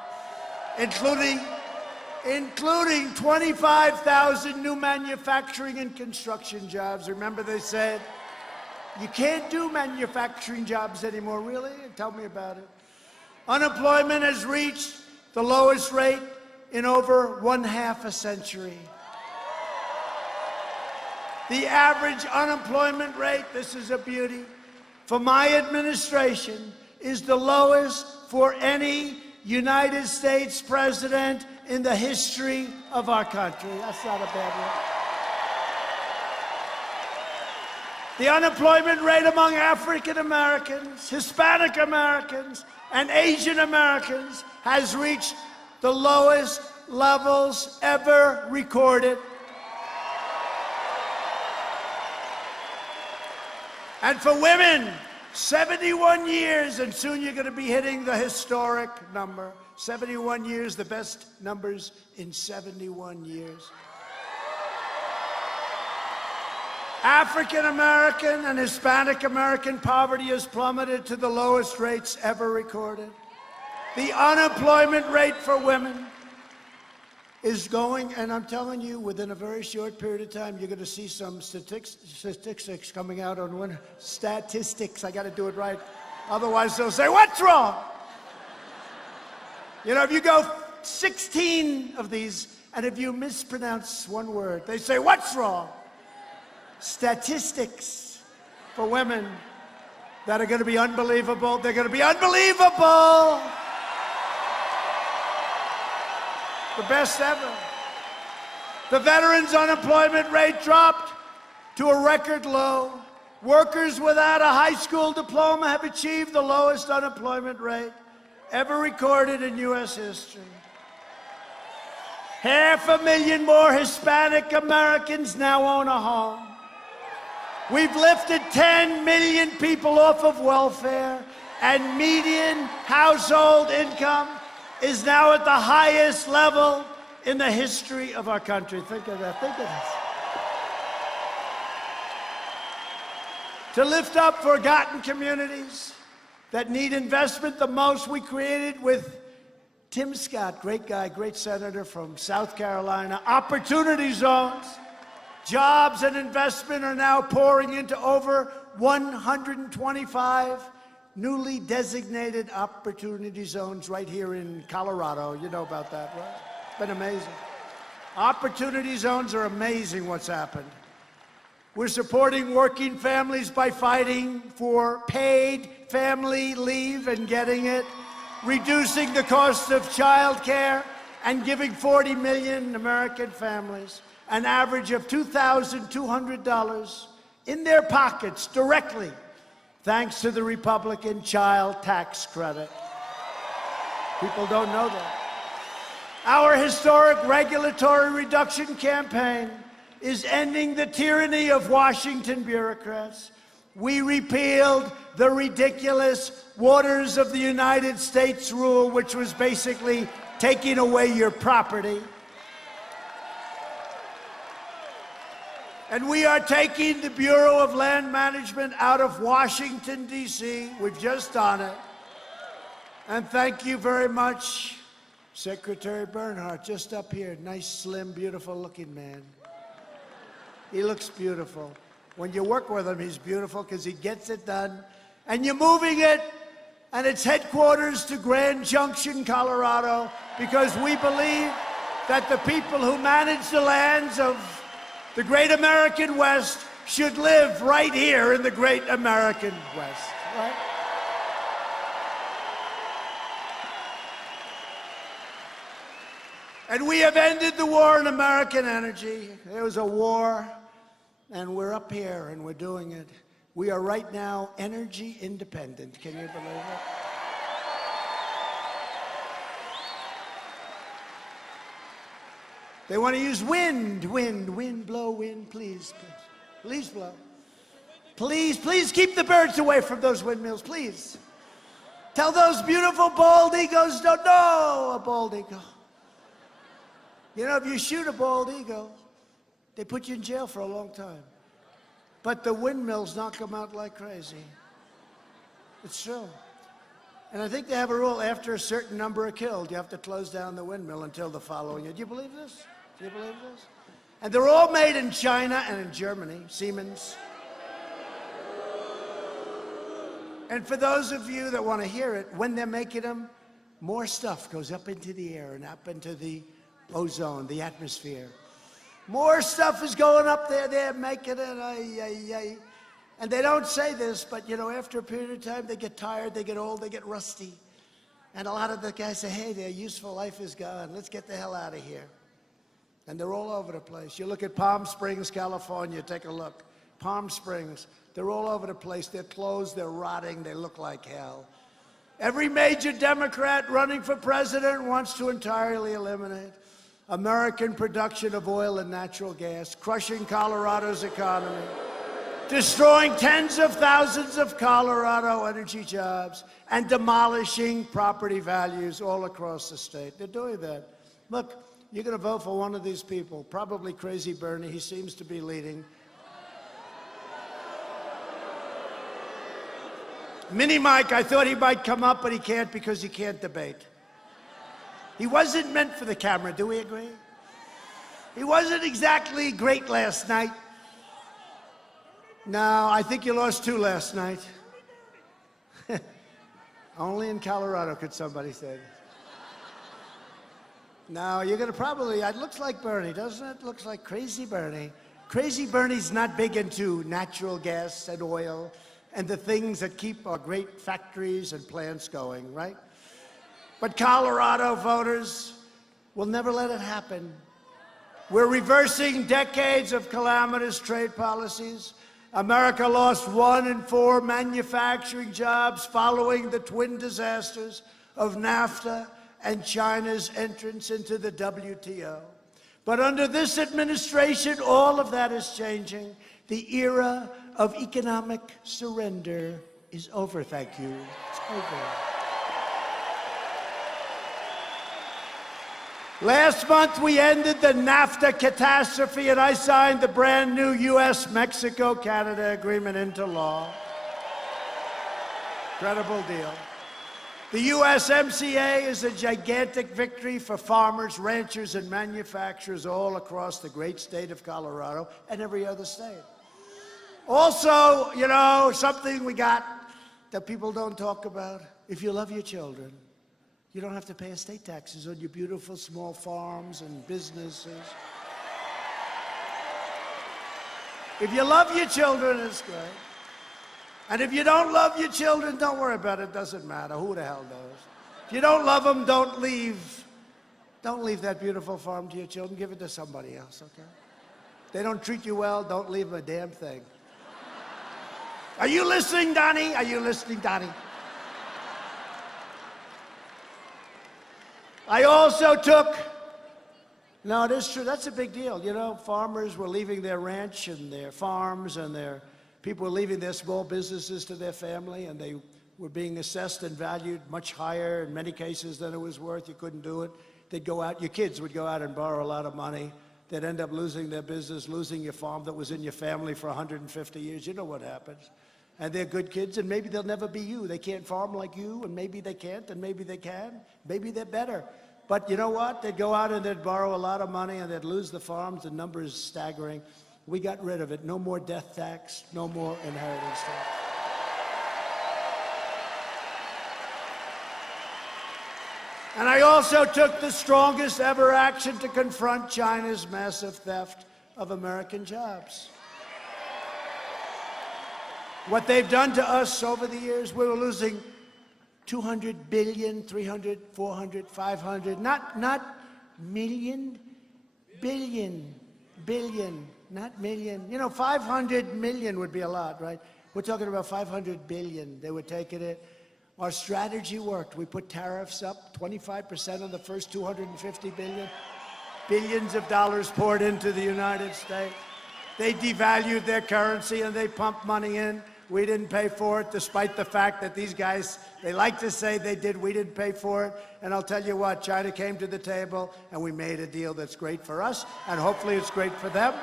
Including 25,000 new manufacturing and construction jobs. Remember they said, you can't do manufacturing jobs anymore, really? Tell me about it. Unemployment has reached the lowest rate in over 1/2 century. The average unemployment rate, this is a beauty, for my administration is the lowest for any United States president in the history of our country. That's not a bad one. The unemployment rate among African Americans, Hispanic Americans, and Asian Americans has reached the lowest levels ever recorded. And for women, 71 years, and soon you're going to be hitting the historic number. 71 years, the best numbers in 71 years. African American and Hispanic American poverty has plummeted to the lowest rates ever recorded. The unemployment rate for women is going, and I'm telling you, within a very short period of time, you're going to see some statistics coming out on when statistics. I got to do it right. Otherwise, they'll say, what's wrong? You know, if you go 16 of these, and if you mispronounce one word, they say, what's wrong? Statistics for women that are going to be unbelievable. They're going to be unbelievable. The best ever. The veterans' unemployment rate dropped to a record low. Workers without a high school diploma have achieved the lowest unemployment rate ever recorded in U.S. history. 500,000 more Hispanic Americans now own a home. We've lifted 10 million people off of welfare, and median household income is now at the highest level in the history of our country. Think of that. Think of this. To lift up forgotten communities that need investment the most, we created with Tim Scott, great guy, great senator from South Carolina, opportunity zones. Jobs and investment are now pouring into over 125 newly designated opportunity zones right here in Colorado. You know about that, right? It's been amazing. Opportunity zones are amazing what's happened. We're supporting working families by fighting for paid family leave and getting it, reducing the cost of child care, and giving 40 million American families an average of $2,200 in their pockets directly, thanks to the Republican child tax credit. People don't know that. Our historic regulatory reduction campaign is ending the tyranny of Washington bureaucrats. We repealed the ridiculous Waters of the United States rule, which was basically taking away your property. And we are taking the Bureau of Land Management out of Washington, D.C. We've just done it. And thank you very much, Secretary Bernhardt, just up here. Nice, slim, beautiful-looking man. He looks beautiful. When you work with him, he's beautiful because he gets it done. And you're moving it, and its headquarters to Grand Junction, Colorado, because we believe that the people who manage the lands of the great American West should live right here in the great American West, right? And we have ended the war on American energy. There was a war, and we're up here, and we're doing it. We are right now energy independent. Can you believe it? They want to use wind, blow, wind, please, please blow. Please keep the birds away from those windmills, please. Tell those beautiful bald eagles, don't know a bald eagle. You know, if you shoot a bald eagle, they put you in jail for a long time. But the windmills knock them out like crazy. It's true. And I think they have a rule, after a certain number are killed, you have to close down the windmill until the following year. Do you believe this? Do you believe this? And they're all made in China and in Germany, Siemens. And for those of you that want to hear it, when they're making them, more stuff goes up into the air and up into the ozone, the atmosphere. More stuff is going up there, they're making it, And they don't say this, but you know, after a period of time, they get tired, they get old, they get rusty. And a lot of the guys say, hey, their useful life is gone. Let's get the hell out of here. And they're all over the place. You look at Palm Springs, California, take a look. Palm Springs, they're all over the place. They're closed, they're rotting, they look like hell. Every major Democrat running for president wants to entirely eliminate American production of oil and natural gas, crushing Colorado's economy, destroying tens of thousands of Colorado energy jobs, and demolishing property values all across the state. They're doing that. Look, you're going to vote for one of these people, probably Crazy Bernie. He seems to be leading. Mini Mike, I thought he might come up, but he can't because he can't debate. He wasn't meant for the camera, do we agree? He wasn't exactly great last night. No, I think you lost 2 last night. Only in Colorado could somebody say this. No, you're gonna probably, it looks like Bernie, doesn't it? Looks like Crazy Bernie. Crazy Bernie's not big into natural gas and oil and the things that keep our great factories and plants going, right? But Colorado voters will never let it happen. We're reversing decades of calamitous trade policies. America lost 1 in 4 manufacturing jobs following the twin disasters of NAFTA and China's entrance into the WTO. But under this administration, all of that is changing. The era of economic surrender is over, thank you. It's over. Last month, we ended the NAFTA catastrophe, and I signed the brand new U.S.-Mexico-Canada agreement into law. Incredible deal. The USMCA is a gigantic victory for farmers, ranchers, and manufacturers all across the great state of Colorado and every other state. Also, you know, something we got that people don't talk about. If you love your children, you don't have to pay estate taxes on your beautiful small farms and businesses. If you love your children, it's great. And if you don't love your children, don't worry about it. It doesn't matter. Who the hell knows? If you don't love them, don't leave that beautiful farm to your children. Give it to somebody else, okay? If they don't treat you well, don't leave them a damn thing. Are you listening, Donnie? Are you listening, Donnie? I also took, no, it is true, that's a big deal. You know, farmers were leaving their ranch and their farms, and their people were leaving their small businesses to their family, and they were being assessed and valued much higher in many cases than it was worth. You couldn't do it. They'd go out, your kids would go out and borrow a lot of money. They'd end up losing their business, losing your farm that was in your family for 150 years. You know what happens. And they're good kids, and maybe they'll never be you. They can't farm like you, and maybe they can't, and maybe they can. Maybe they're better. But you know what? They'd go out and they'd borrow a lot of money, and they'd lose the farms. The number is staggering. We got rid of it. No more death tax, no more inheritance tax. And I also took the strongest ever action to confront China's massive theft of American jobs. What they've done to us over the years, we were losing 200 billion, 300, 400, 500, not million, billion, not million. You know, 500 million would be a lot, right? We're talking about 500 billion. They were taking it. Our strategy worked. We put tariffs up 25% on the first 250 billion. Billions of dollars poured into the United States. They devalued their currency and they pumped money in. We didn't pay for it, despite the fact that these guys, they like to say they did. We didn't pay for it. And I'll tell you what, China came to the table and we made a deal that's great for us, and hopefully it's great for them.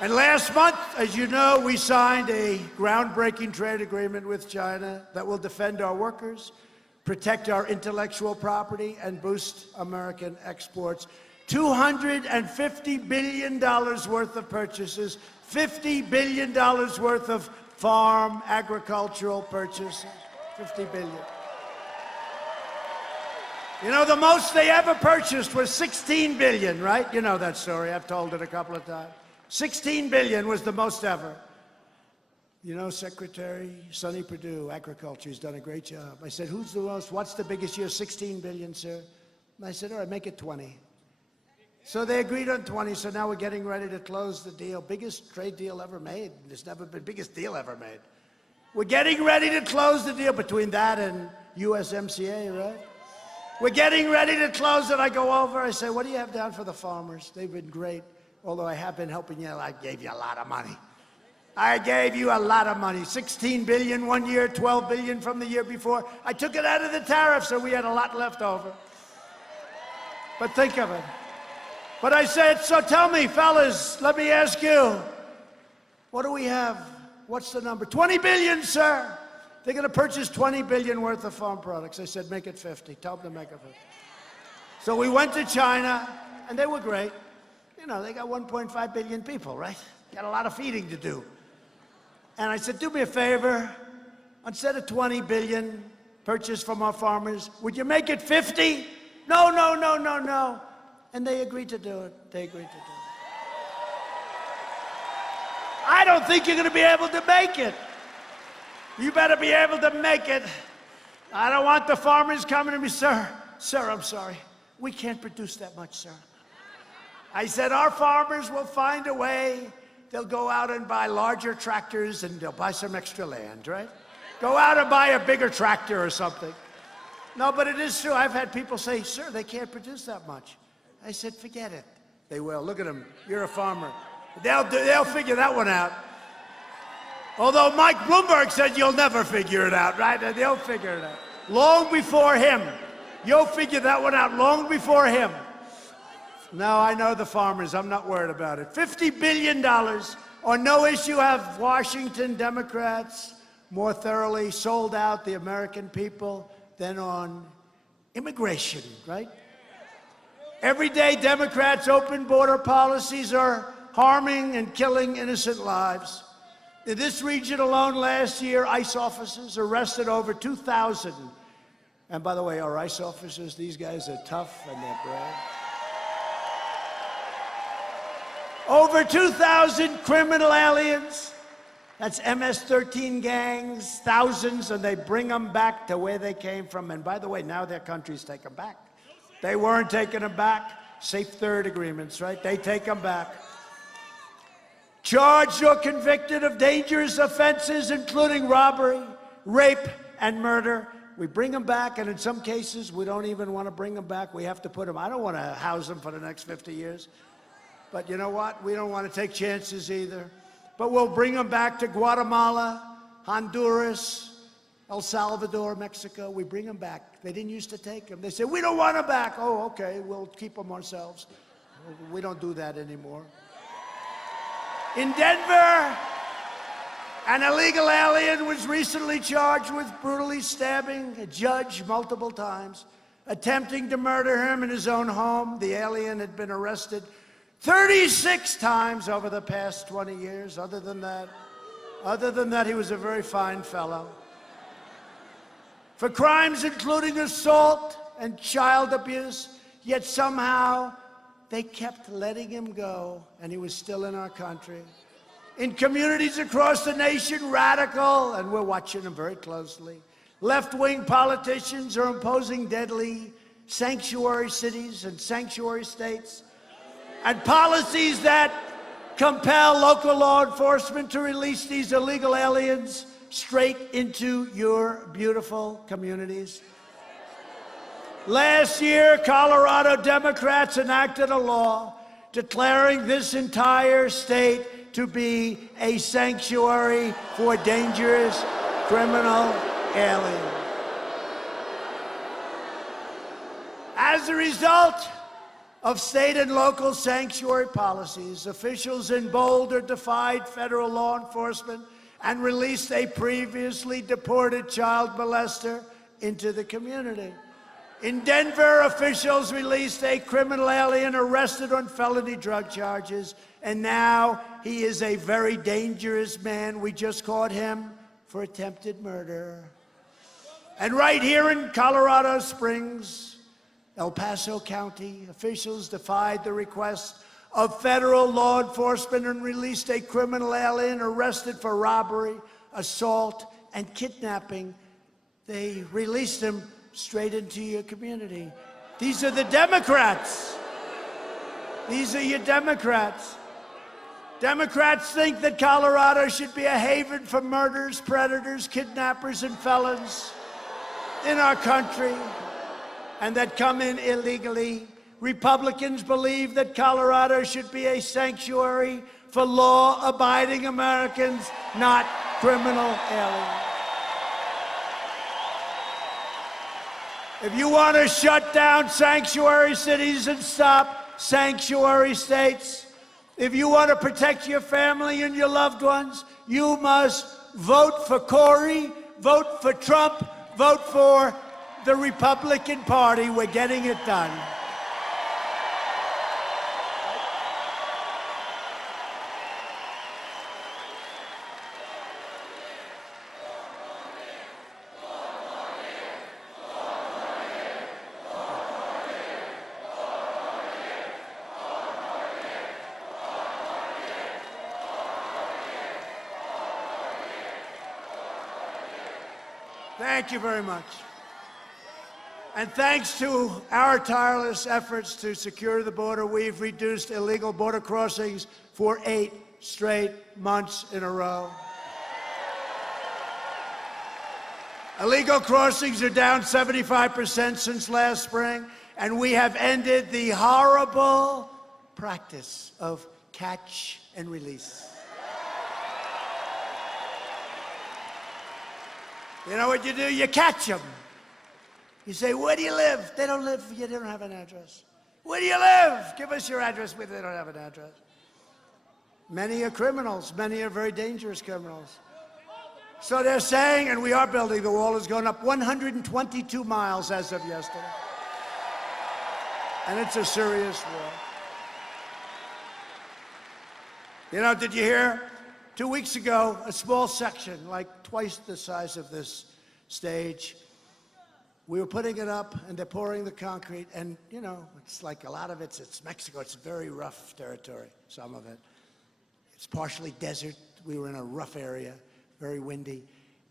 And last month, as you know, we signed a groundbreaking trade agreement with China that will defend our workers, protect our intellectual property, and boost American exports. $250 billion worth of purchases, $50 billion worth of farm agricultural purchases, $50 billion. You know, the most they ever purchased was $16 billion, right? You know that story. I've told it a couple of times. $16 billion was the most ever. You know, Secretary Sonny Perdue, Agriculture, has done a great job. I said, who's the most, what's the biggest year? 16 billion, sir. And I said, all right, make it 20. So they agreed on 20, so now we're getting ready to close the deal. Biggest trade deal ever made. There's never been biggest deal ever made. We're getting ready to close the deal between that and USMCA, right? We're getting ready to close it. I go over, I say, what do you have down for the farmers? They've been great. Although I have been helping you, I gave you a lot of money. I gave you a lot of money. 16 billion one year, 12 billion from the year before. I took it out of the tariff, so we had a lot left over. But think of it. But I said, so tell me, fellas, let me ask you, what do we have? What's the number? 20 billion, sir. They're going to purchase 20 billion worth of farm products. I said, make it 50. Tell them to make it 50. So we went to China, and they were great. You know, they got 1.5 billion people, right? Got a lot of feeding to do. And I said, do me a favor. Instead of 20 billion purchased from our farmers, would you make it 50? No, no, no, no, no. And they agreed to do it. They agreed to do it. I don't think you're going to be able to make it. You better be able to make it. I don't want the farmers coming to me, sir. Sir, I'm sorry. We can't produce that much, sir. I said, our farmers will find a way. They'll go out and buy larger tractors and they'll buy some extra land, right? Go out and buy a bigger tractor or something. No, but it is true. I've had people say, sir, they can't produce that much. I said, forget it. They will. Look at them. You're a farmer. They'll figure that one out. Although Mike Bloomberg said you'll never figure it out, right? They'll figure it out. Long before him. You'll figure that one out long before him. No, I know the farmers. I'm not worried about it. $50 billion on no issue have Washington Democrats more thoroughly sold out the American people than on immigration, right? Every day, Democrats' open border policies are harming and killing innocent lives. In this region alone last year, ICE officers arrested over 2,000. And by the way, our ICE officers, these guys are tough and they're brave. Over 2,000 criminal aliens. That's MS-13 gangs, thousands, and they bring them back to where they came from. And by the way, now their countries take them back. They weren't taking them back. Safe third agreements, right? They take them back. Charged or convicted of dangerous offenses, including robbery, rape, and murder. We bring them back, and in some cases, we don't even want to bring them back. We have to put them, I don't want to house them for the next 50 years. But you know what? We don't want to take chances either. But we'll bring them back to Guatemala, Honduras, El Salvador, Mexico. We bring them back. They didn't used to take them. They said, we don't want them back. Oh, okay, we'll keep them ourselves. We don't do that anymore. In Denver, an illegal alien was recently charged with brutally stabbing a judge multiple times, attempting to murder him in his own home. The alien had been arrested 36 times over the past 20 years. Other than that, he was a very fine fellow. For crimes including assault and child abuse, yet somehow they kept letting him go, and he was still in our country. In communities across the nation, radical, and we're watching them very closely, left-wing politicians are imposing deadly sanctuary cities and sanctuary states, and policies that compel local law enforcement to release these illegal aliens straight into your beautiful communities. Last year, Colorado Democrats enacted a law declaring this entire state to be a sanctuary for dangerous criminal aliens. As a result of state and local sanctuary policies, officials in Boulder defied federal law enforcement and released a previously deported child molester into the community. In Denver, officials released a criminal alien arrested on felony drug charges, and now he is a very dangerous man. We just caught him for attempted murder. And right here in Colorado Springs, El Paso County, officials defied the request of federal law enforcement and released a criminal alien arrested for robbery, assault, and kidnapping. They released him straight into your community. These are the Democrats. These are your Democrats. Democrats think that Colorado should be a haven for murderers, predators, kidnappers, and felons in our country, and that come in illegally. Republicans believe that Colorado should be a sanctuary for law-abiding Americans, not criminal aliens. If you want to shut down sanctuary cities and stop sanctuary states, if you want to protect your family and your loved ones, you must vote for Cory, vote for Trump, vote for the Republican Party. We're getting it done. Thank you very much. And thanks to our tireless efforts to secure the border, we've reduced illegal border crossings for 8 straight months in a row. Illegal crossings are down 75% since last spring, and we have ended the horrible practice of catch and release. You know what you do? You catch them. You say, where do you live? They don't live, you don't have an address. Where do you live? Give us your address. They don't have an address. Many are criminals. Many are very dangerous criminals. So they're saying, and we are building, the wall has gone up 122 miles as of yesterday. And it's a serious war. You know, did you hear? 2 weeks ago, a small section, like twice the size of this stage, we were putting it up, and they're pouring the concrete, and, you know, it's like a lot of it's Mexico. It's very rough territory, some of it. It's partially desert. We were in a rough area, very windy,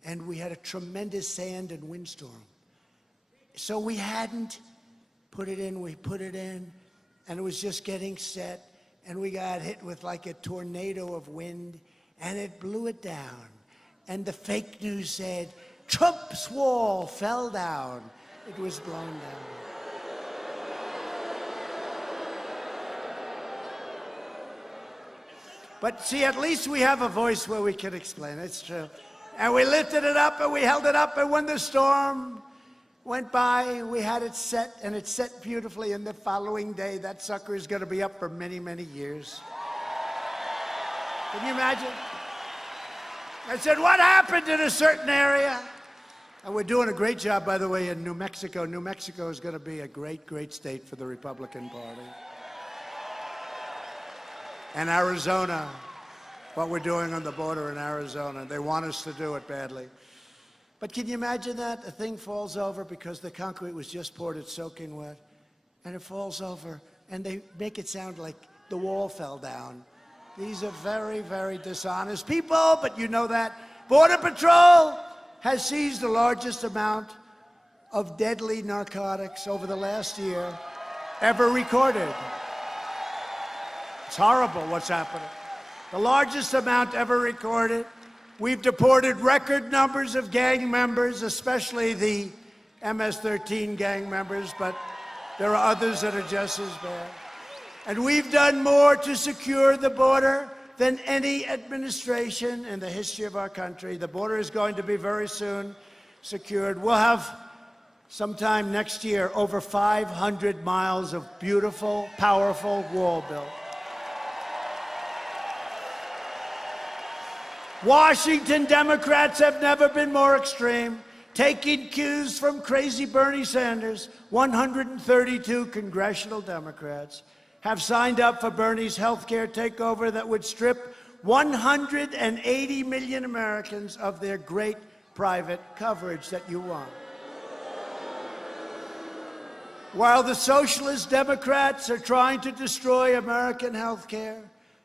and we had a tremendous sand and windstorm. So we hadn't put it in. We put it in, and it was just getting set, and we got hit with like a tornado of wind, and it blew it down. And the fake news said, Trump's wall fell down. It was blown down. But see, at least we have a voice where we can explain. It's true. And we lifted it up, and we held it up, and when the storm went by, we had it set, and it set beautifully. And the following day, that sucker is going to be up for many, many years. Can you imagine? I said, what happened in a certain area? And we're doing a great job, by the way, in New Mexico. New Mexico is going to be a great, great state for the Republican Party. And Arizona, what we're doing on the border in Arizona. They want us to do it badly. But can you imagine that? A thing falls over because the concrete was just poured, it's soaking wet, and it falls over, and they make it sound like the wall fell down. These are very, very dishonest people, but you know that. Border Patrol has seized the largest amount of deadly narcotics over the last year ever recorded. It's horrible what's happening. the largest amount ever recorded. We've deported record numbers of gang members, especially the MS-13 gang members, but there are others that are just as bad. And we've done more to secure the border than any administration in the history of our country. The border is going to be very soon secured. We'll have sometime next year over 500 miles of beautiful, powerful wall built. Washington Democrats have never been more extreme, taking cues from crazy Bernie Sanders. 132 congressional Democrats have signed up for Bernie's health care takeover that would strip 180 million Americans of their great private coverage that you want. While the socialist Democrats are trying to destroy American health care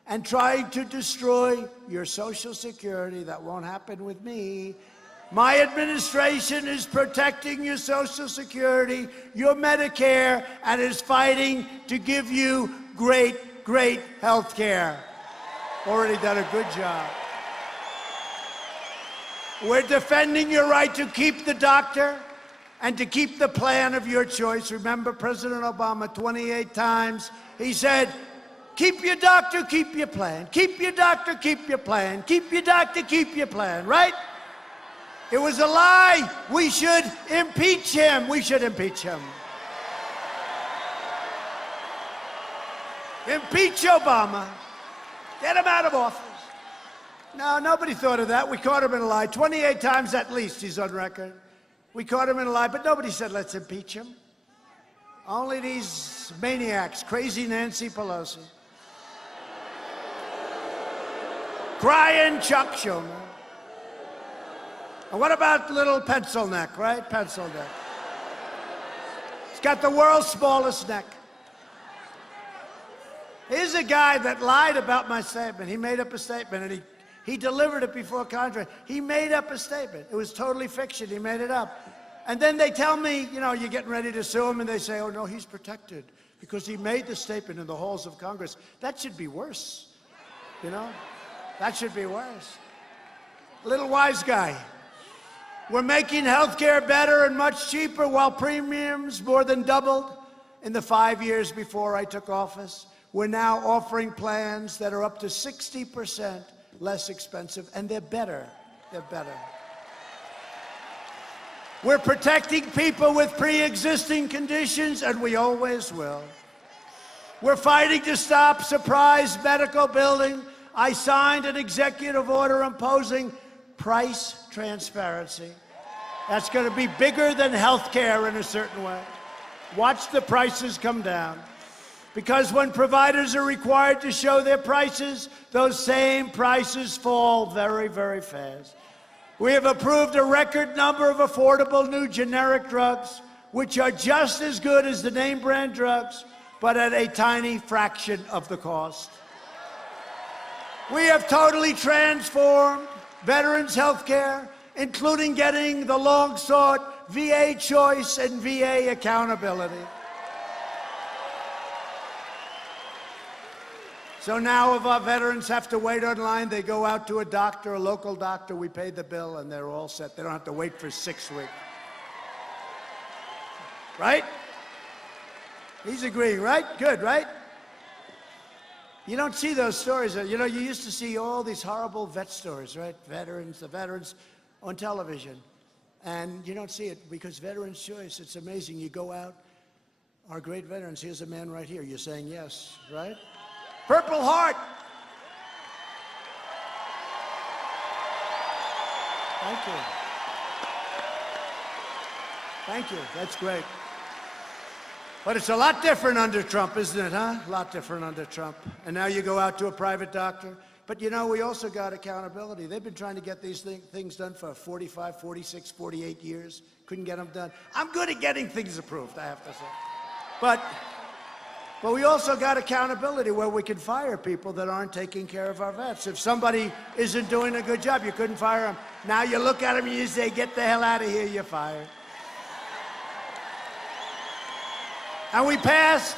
and trying to destroy your Social Security, that won't happen with me. My administration is protecting your Social Security, your Medicare, and is fighting to give you great, great health care. Already done a good job. We're defending your right to keep the doctor and to keep the plan of your choice. Remember President Obama 28 times, he said, keep your doctor, keep your plan. Keep your doctor, keep your plan. Keep your doctor, keep your plan, right? It was a lie. We should impeach him. We should impeach him. Impeach Obama. Get him out of office. No, nobody thought of that. We caught him in a lie. 28 times at least, he's on record. We caught him in a lie, but nobody said, let's impeach him. Only these maniacs, crazy Nancy Pelosi. Crying Chuck Schumer. And what about little pencil neck, right? Pencil neck. He's got the world's smallest neck. Here's a guy that lied about my statement. He made up a statement, and he delivered it before Congress. He made up a statement. It was totally fiction. He made it up. And then they tell me, you know, you're getting ready to sue him, and they say, oh, no, he's protected because he made the statement in the halls of Congress. That should be worse, you know? That should be worse. Little wise guy. We're making health care better and much cheaper while premiums more than doubled in the 5 years before I took office. We're now offering plans that are up to 60% less expensive, and they're better. They're better. We're protecting people with pre-existing conditions, and we always will. We're fighting to stop surprise medical billing. I signed an executive order imposing price transparency. That's going to be bigger than health care in a certain way. Watch the prices come down. Because when providers are required to show their prices, those same prices fall very, very fast. We have approved a record number of affordable new generic drugs, which are just as good as the name brand drugs, but at a tiny fraction of the cost. We have totally transformed veterans' health care, including getting the long-sought VA choice and VA accountability. So now if our veterans have to wait online, they go out to a doctor, a local doctor, we pay the bill, and they're all set. They don't have to wait for 6 weeks. Right? He's agreeing, right? Good, right? You don't see those stories. You know, you used to see all these horrible vet stories, right? Veterans, the veterans on television. And you don't see it because Veterans Choice, it's amazing. You go out, our great veterans, here's a man right here. You're saying yes, right? Purple Heart. Thank you. Thank you. That's great. But it's a lot different under Trump, isn't it, huh? A lot different under Trump. And now you go out to a private doctor. But you know, we also got accountability. They've been trying to get these things done for 45, 46, 48 years. Couldn't get them done. I'm good at getting things approved, I have to say. But we also got accountability where we can fire people that aren't taking care of our vets. If somebody isn't doing a good job, you couldn't fire them. Now you look at them and you say, get the hell out of here, you're fired. And we passed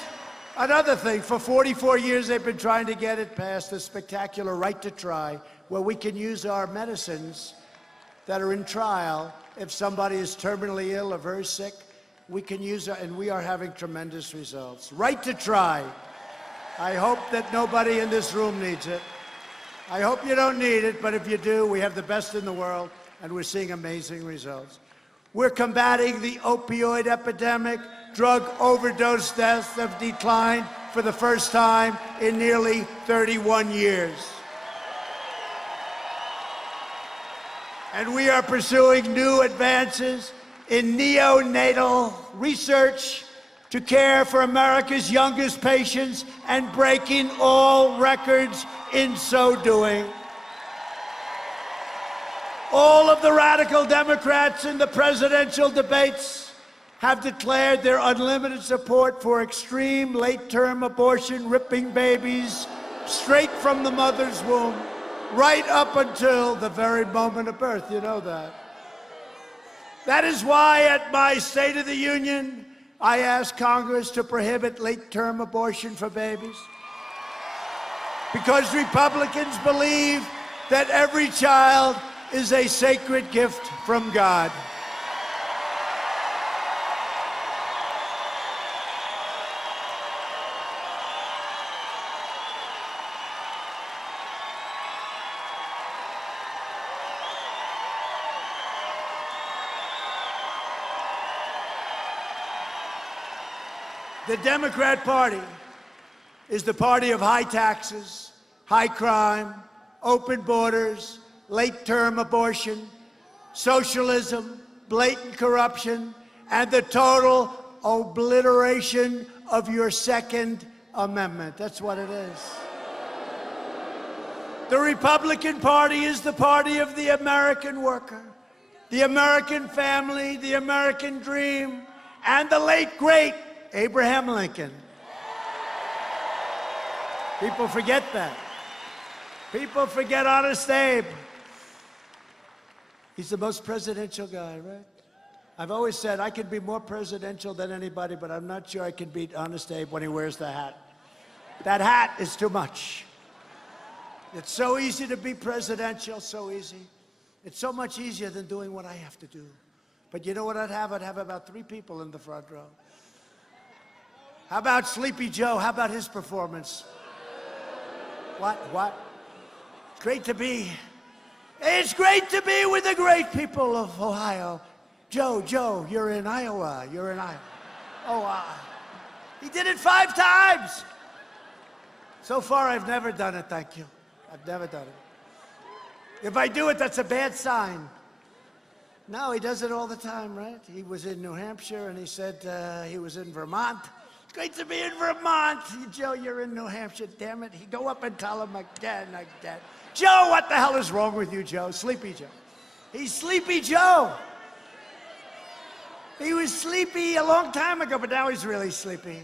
Another thing, for 44 years they've been trying to get it passed, the spectacular right to try, where we can use our medicines that are in trial. If somebody is terminally ill or very sick, we can use it, and we are having tremendous results. Right to try. I hope that nobody in this room needs it. I hope you don't need it, but if you do, we have the best in the world, and we're seeing amazing results. We're combating the opioid epidemic. Drug overdose deaths have declined for the first time in nearly 31 years. And we are pursuing new advances in neonatal research to care for America's youngest patients and breaking all records in so doing. All of the radical Democrats in the presidential debates have declared their unlimited support for extreme late-term abortion, ripping babies straight from the mother's womb, right up until the very moment of birth. You know that. That is why at my State of the Union, I asked Congress to prohibit late-term abortion for babies. Because Republicans believe that every child is a sacred gift from God. The Democrat Party is the party of high taxes, high crime, open borders, late-term abortion, socialism, blatant corruption, and the total obliteration of your Second Amendment. That's what it is. The Republican Party is the party of the American worker, the American family, the American dream, and the late, great Abraham Lincoln. People forget that. People forget Honest Abe. He's the most presidential guy, right? I've always said I can be more presidential than anybody, but I'm not sure I can beat Honest Abe when he wears the hat. That hat is too much. It's so easy to be presidential, so easy. It's so much easier than doing what I have to do. But you know what I'd have? I'd have about 3 people in the front row. How about Sleepy Joe? How about his performance? What? It's great to be with the great people of Ohio. Joe, you're in Iowa. Oh, he did it 5 times. So far, I've never done it, thank you. I've never done it. If I do it, that's a bad sign. No, he does it all the time, right? He was in New Hampshire, and he said he was in Vermont. It's great to be in Vermont. Joe, you're in New Hampshire, damn it. He'd go up and tell him again. Joe, what the hell is wrong with you, Joe? Sleepy Joe. He's Sleepy Joe. He was sleepy a long time ago, but now he's really sleepy.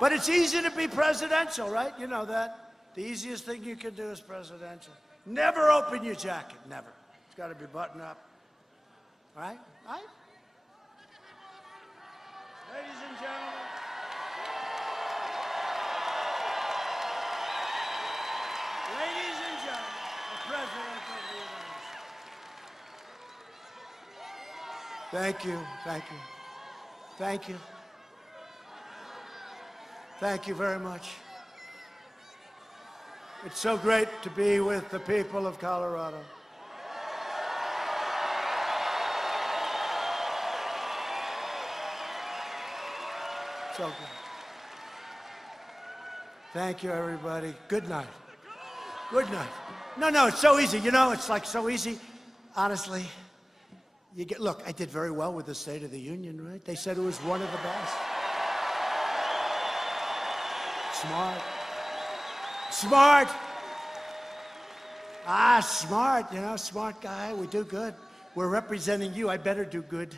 But it's easy to be presidential, right? You know that. The easiest thing you can do is presidential. Never open your jacket, never. It's got to be buttoned up. Right? Ladies and gentlemen. Ladies and gentlemen, the President of the United States. Thank you. Thank you very much. It's so great to be with the people of Colorado. So good. Thank you, everybody. Good night. Good night. No, it's so easy. You know, it's like so easy. Honestly, look, I did very well with the State of the Union, right? They said it was one of the best. Smart. Smart, you know, smart guy. We do good. We're representing you. I better do good.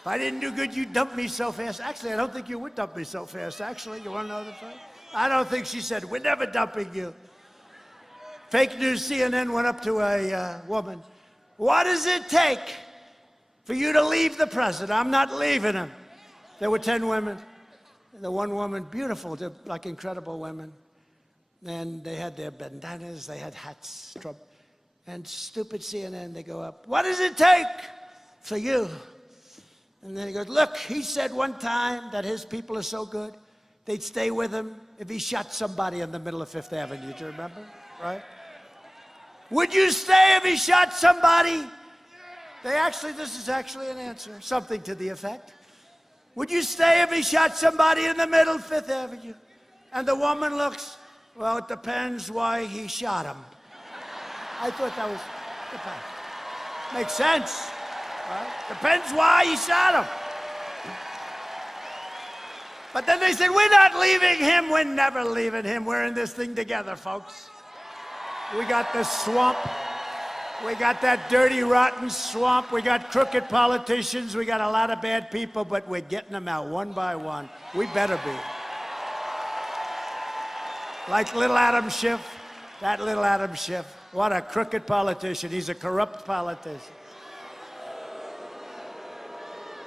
If I didn't do good, you'd dump me so fast. Actually, I don't think you would dump me so fast. Actually, you want to know the truth? I don't think she said, we're never dumping you. Fake news CNN went up to a woman. What does it take for you to leave the president? I'm not leaving him. There were 10 women. The one woman, beautiful, like incredible women. And they had their bandanas, they had hats. And stupid CNN, they go up, what does it take for you? And then he goes, look, he said one time that his people are so good, they'd stay with him if he shot somebody in the middle of Fifth Avenue. Do you remember? Right? Would you stay if he shot somebody? This is actually an answer, something to the effect. Would you stay if he shot somebody in the middle of Fifth Avenue? And the woman looks, well, it depends why he shot him. I thought that was, makes sense, right? Depends why he shot him. But then they said, we're not leaving him, we're never leaving him. We're in this thing together, folks. We got the swamp. We got that dirty, rotten swamp. We got crooked politicians. We got a lot of bad people, but we're getting them out one by one. We better be. Like little Adam Schiff, that little Adam Schiff. What a crooked politician. He's a corrupt politician.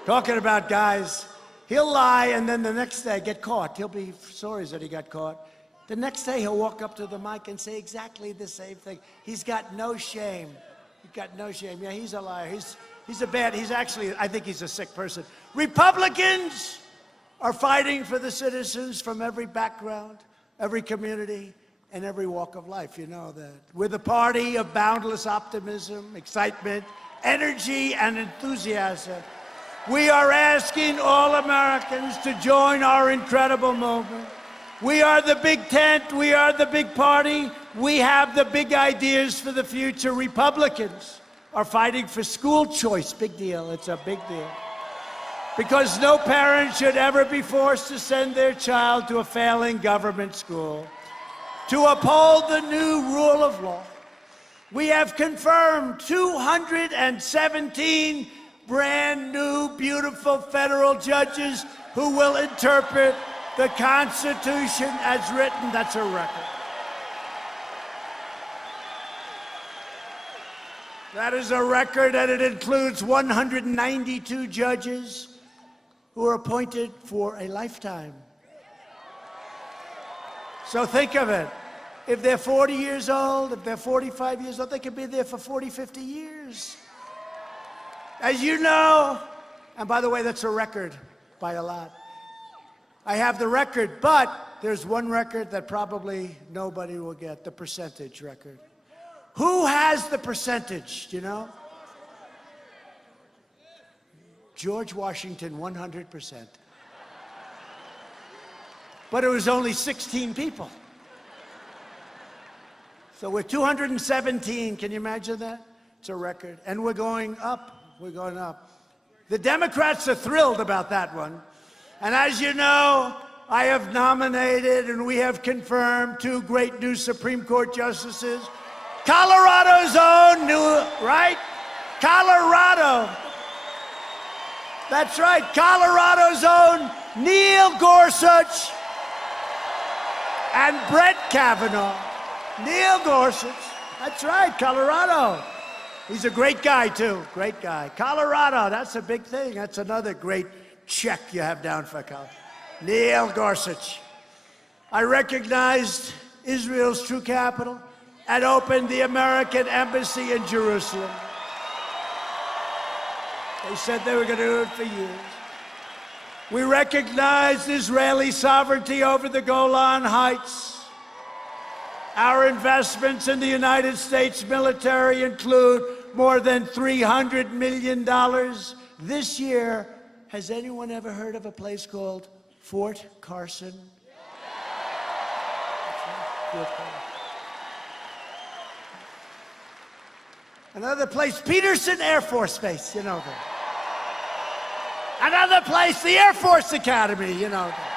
Talking about guys, he'll lie and then the next day get caught. He'll be sorry that he got caught. The next day, he'll walk up to the mic and say exactly the same thing. He's got no shame. He's got no shame. Yeah, he's a liar. He's actually, I think he's a sick person. Republicans are fighting for the citizens from every background, every community, and every walk of life. You know that. We're the party of boundless optimism, excitement, energy, and enthusiasm. We are asking all Americans to join our incredible movement. We are the big tent. We are the big party. We have the big ideas for the future. Republicans are fighting for school choice. Big deal. It's a big deal. Because no parent should ever be forced to send their child to a failing government school. To uphold the new rule of law, we have confirmed 217 brand new, beautiful federal judges who will interpret the Constitution as written. That's a record. That is a record, and it includes 192 judges who are appointed for a lifetime. So think of it. If they're 40 years old, if they're 45 years old, they could be there for 40, 50 years. As you know, and by the way, that's a record by a lot. I have the record, but there's one record that probably nobody will get, the percentage record. Who has the percentage, do you know? George Washington, 100%. But it was only 16 people. So we're 217, can you imagine that? It's a record. And we're going up, we're going up. The Democrats are thrilled about that one. And as you know, I have nominated and we have confirmed 2 great new Supreme Court justices. Colorado's own new, right? Colorado. That's right, Colorado's own Neil Gorsuch and Brett Kavanaugh. Neil Gorsuch, that's right, Colorado. He's a great guy too, great guy. Colorado, that's a big thing. That's another great check you have down for Colorado. Neil Gorsuch. I recognized Israel's true capital and opened the American embassy in Jerusalem. They said they were going to do it for years. We recognized Israeli sovereignty over the Golan Heights. Our investments in the United States military include more than $300 million this year. Has anyone ever heard of a place called Fort Carson? Another place, Peterson Air Force Base, you know that. Another place, the Air Force Academy, you know that.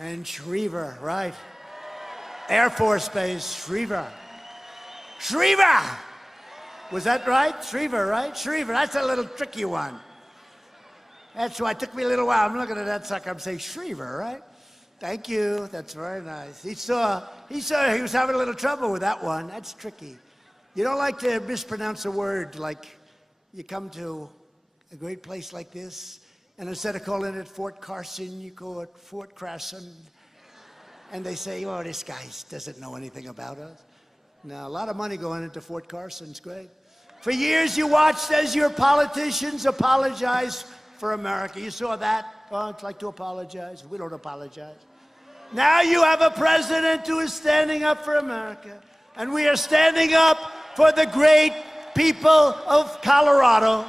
And Schriever, right? Air Force Base, Schriever. Schriever! Was that right? Schriever, right? Schriever, that's a little tricky one. That's why it took me a little while. I'm looking at that sucker, I'm saying Schriever, right? Thank you, that's very nice. He saw he was having a little trouble with that one. That's tricky. You don't like to mispronounce a word like you come to a great place like this, and instead of calling it Fort Carson, you call it Fort Crasson. And they say, oh, this guy doesn't know anything about us. Now, a lot of money going into Fort Carson. It's great. For years, you watched as your politicians apologize for America. You saw that? Oh, it's like to apologize. We don't apologize. Now you have a president who is standing up for America. And we are standing up for the great people of Colorado.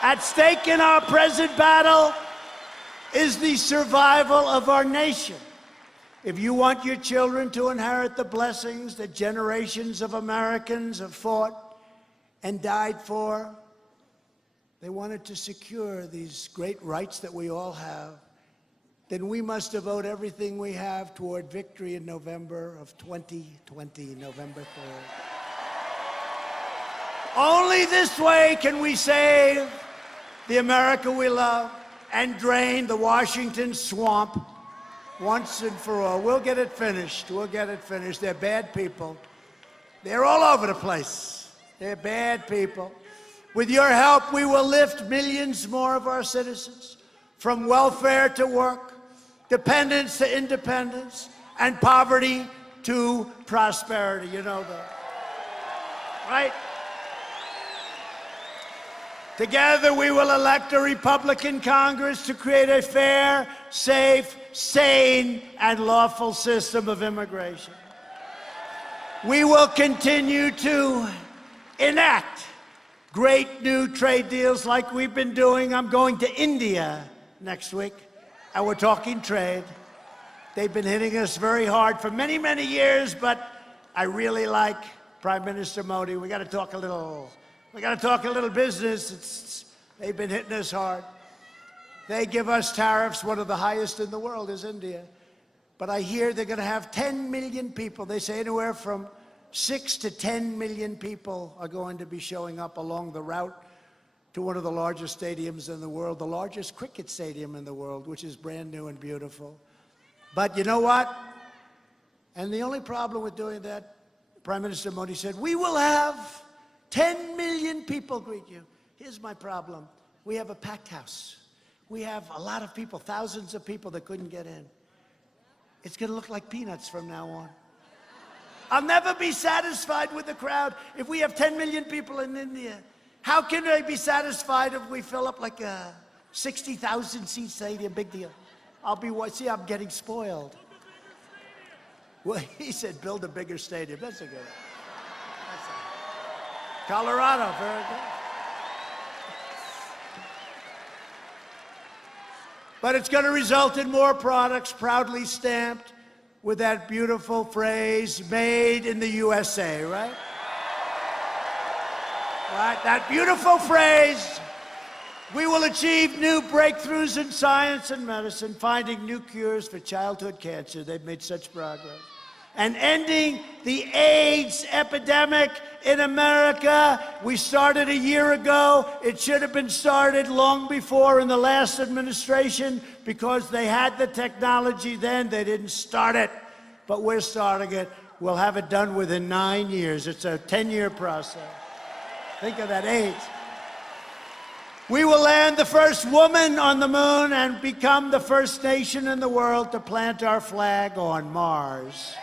At stake in our present battle is the survival of our nation. If you want your children to inherit the blessings that generations of Americans have fought and died for, they wanted to secure these great rights that we all have, then we must devote everything we have toward victory in November of 2020, November 3rd. Only this way can we save the America we love and drain the Washington swamp once and for all. We'll get it finished. We'll get it finished. They're bad people. They're all over the place. They're bad people. With your help, we will lift millions more of our citizens from welfare to work, dependence to independence, and poverty to prosperity. You know that, right? Together, we will elect a Republican Congress to create a fair, safe, sane, and lawful system of immigration. We will continue to enact great new trade deals like we've been doing. I'm going to India next week, and we're talking trade. They've been hitting us very hard for many, many years, but I really like Prime Minister Modi. We got to talk a little business. They've been hitting us hard. They give us tariffs, one of the highest in the world is India. But I hear they're going to have 10 million people. They say anywhere from 6 to 10 million people are going to be showing up along the route to one of the largest stadiums in the world, the largest cricket stadium in the world, which is brand new and beautiful. But you know what? And the only problem with doing that, Prime Minister Modi said, we will have 10 million people greet you. Here's my problem. We have a packed house. We have a lot of people, thousands of people that couldn't get in. It's going to look like peanuts from now on. I'll never be satisfied with the crowd if we have 10 million people in India. How can I be satisfied if we fill up like a 60,000 seat stadium? Big deal. See, I'm getting spoiled. Well, he said, build a bigger stadium. That's a good one. Colorado, very good. But it's going to result in more products proudly stamped with that beautiful phrase, made in the USA, right? Right, that beautiful phrase. We will achieve new breakthroughs in science and medicine, finding new cures for childhood cancer. They've made such progress. And ending the AIDS epidemic in America. We started a year ago. It should have been started long before in the last administration because they had the technology then. They didn't start it, but we're starting it. We'll have it done within 9 years. It's a 10-year process. Think of that, AIDS. We will land the first woman on the moon and become the first nation in the world to plant our flag on Mars.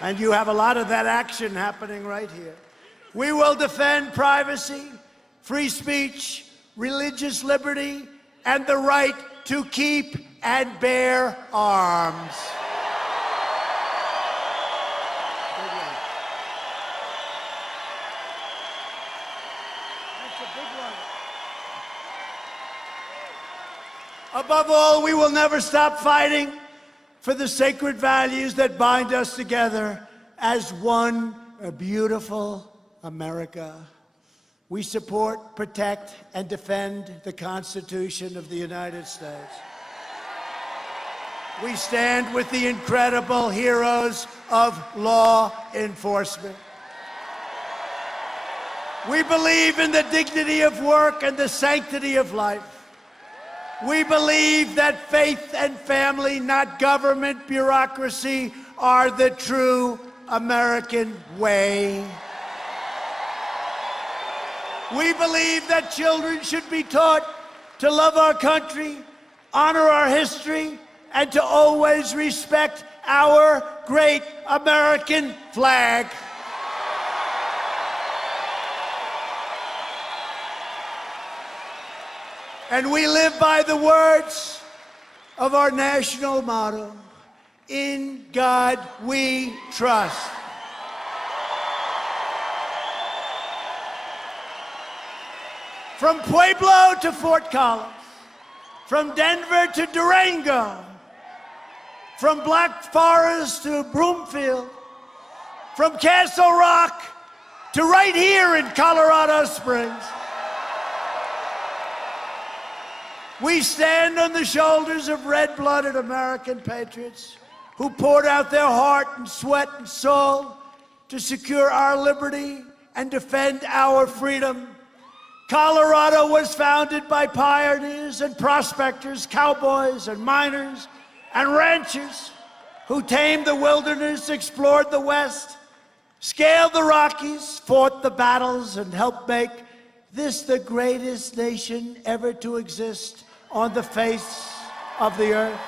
And you have a lot of that action happening right here. We will defend privacy, free speech, religious liberty, and the right to keep and bear arms. That's a big one. Above all, we will never stop fighting for the sacred values that bind us together as one beautiful America. We support, protect, and defend the Constitution of the United States. We stand with the incredible heroes of law enforcement. We believe in the dignity of work and the sanctity of life. We believe that faith and family, not government bureaucracy, are the true American way. We believe that children should be taught to love our country, honor our history, and to always respect our great American flag. And we live by the words of our national motto, "In God we trust." From Pueblo to Fort Collins, from Denver to Durango, from Black Forest to Broomfield, from Castle Rock to right here in Colorado Springs, we stand on the shoulders of red-blooded American patriots who poured out their heart and sweat and soul to secure our liberty and defend our freedom. Colorado was founded by pioneers and prospectors, cowboys and miners and ranchers who tamed the wilderness, explored the West, scaled the Rockies, fought the battles, and helped make this the greatest nation ever to exist on the face of the earth.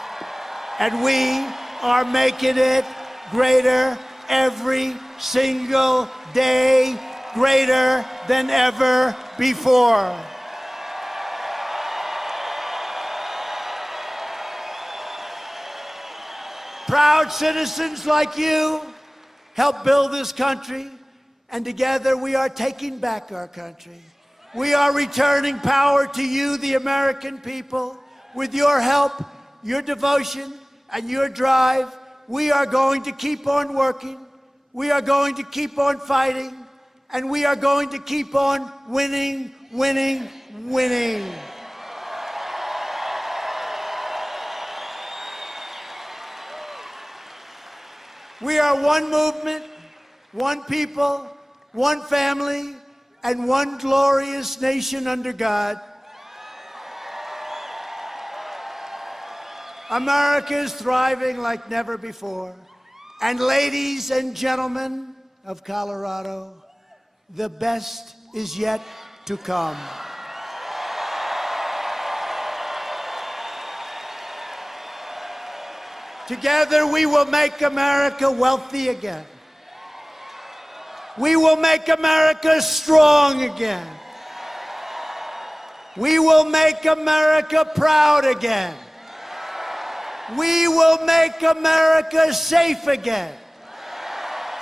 And we are making it greater every single day, greater than ever before. Proud citizens like you help build this country, and together we are taking back our country. We are returning power to you, the American people. With your help, your devotion, and your drive, we are going to keep on working. We are going to keep on fighting. And we are going to keep on winning, winning, winning. We are one movement, one people, one family, and one glorious nation under God. America is thriving like never before. And ladies and gentlemen of Colorado, the best is yet to come. Together we will make America wealthy again. We will make America strong again. We will make America proud again. We will make America safe again.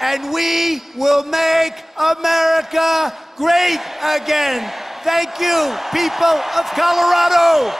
And we will make America great again. Thank you, people of Colorado.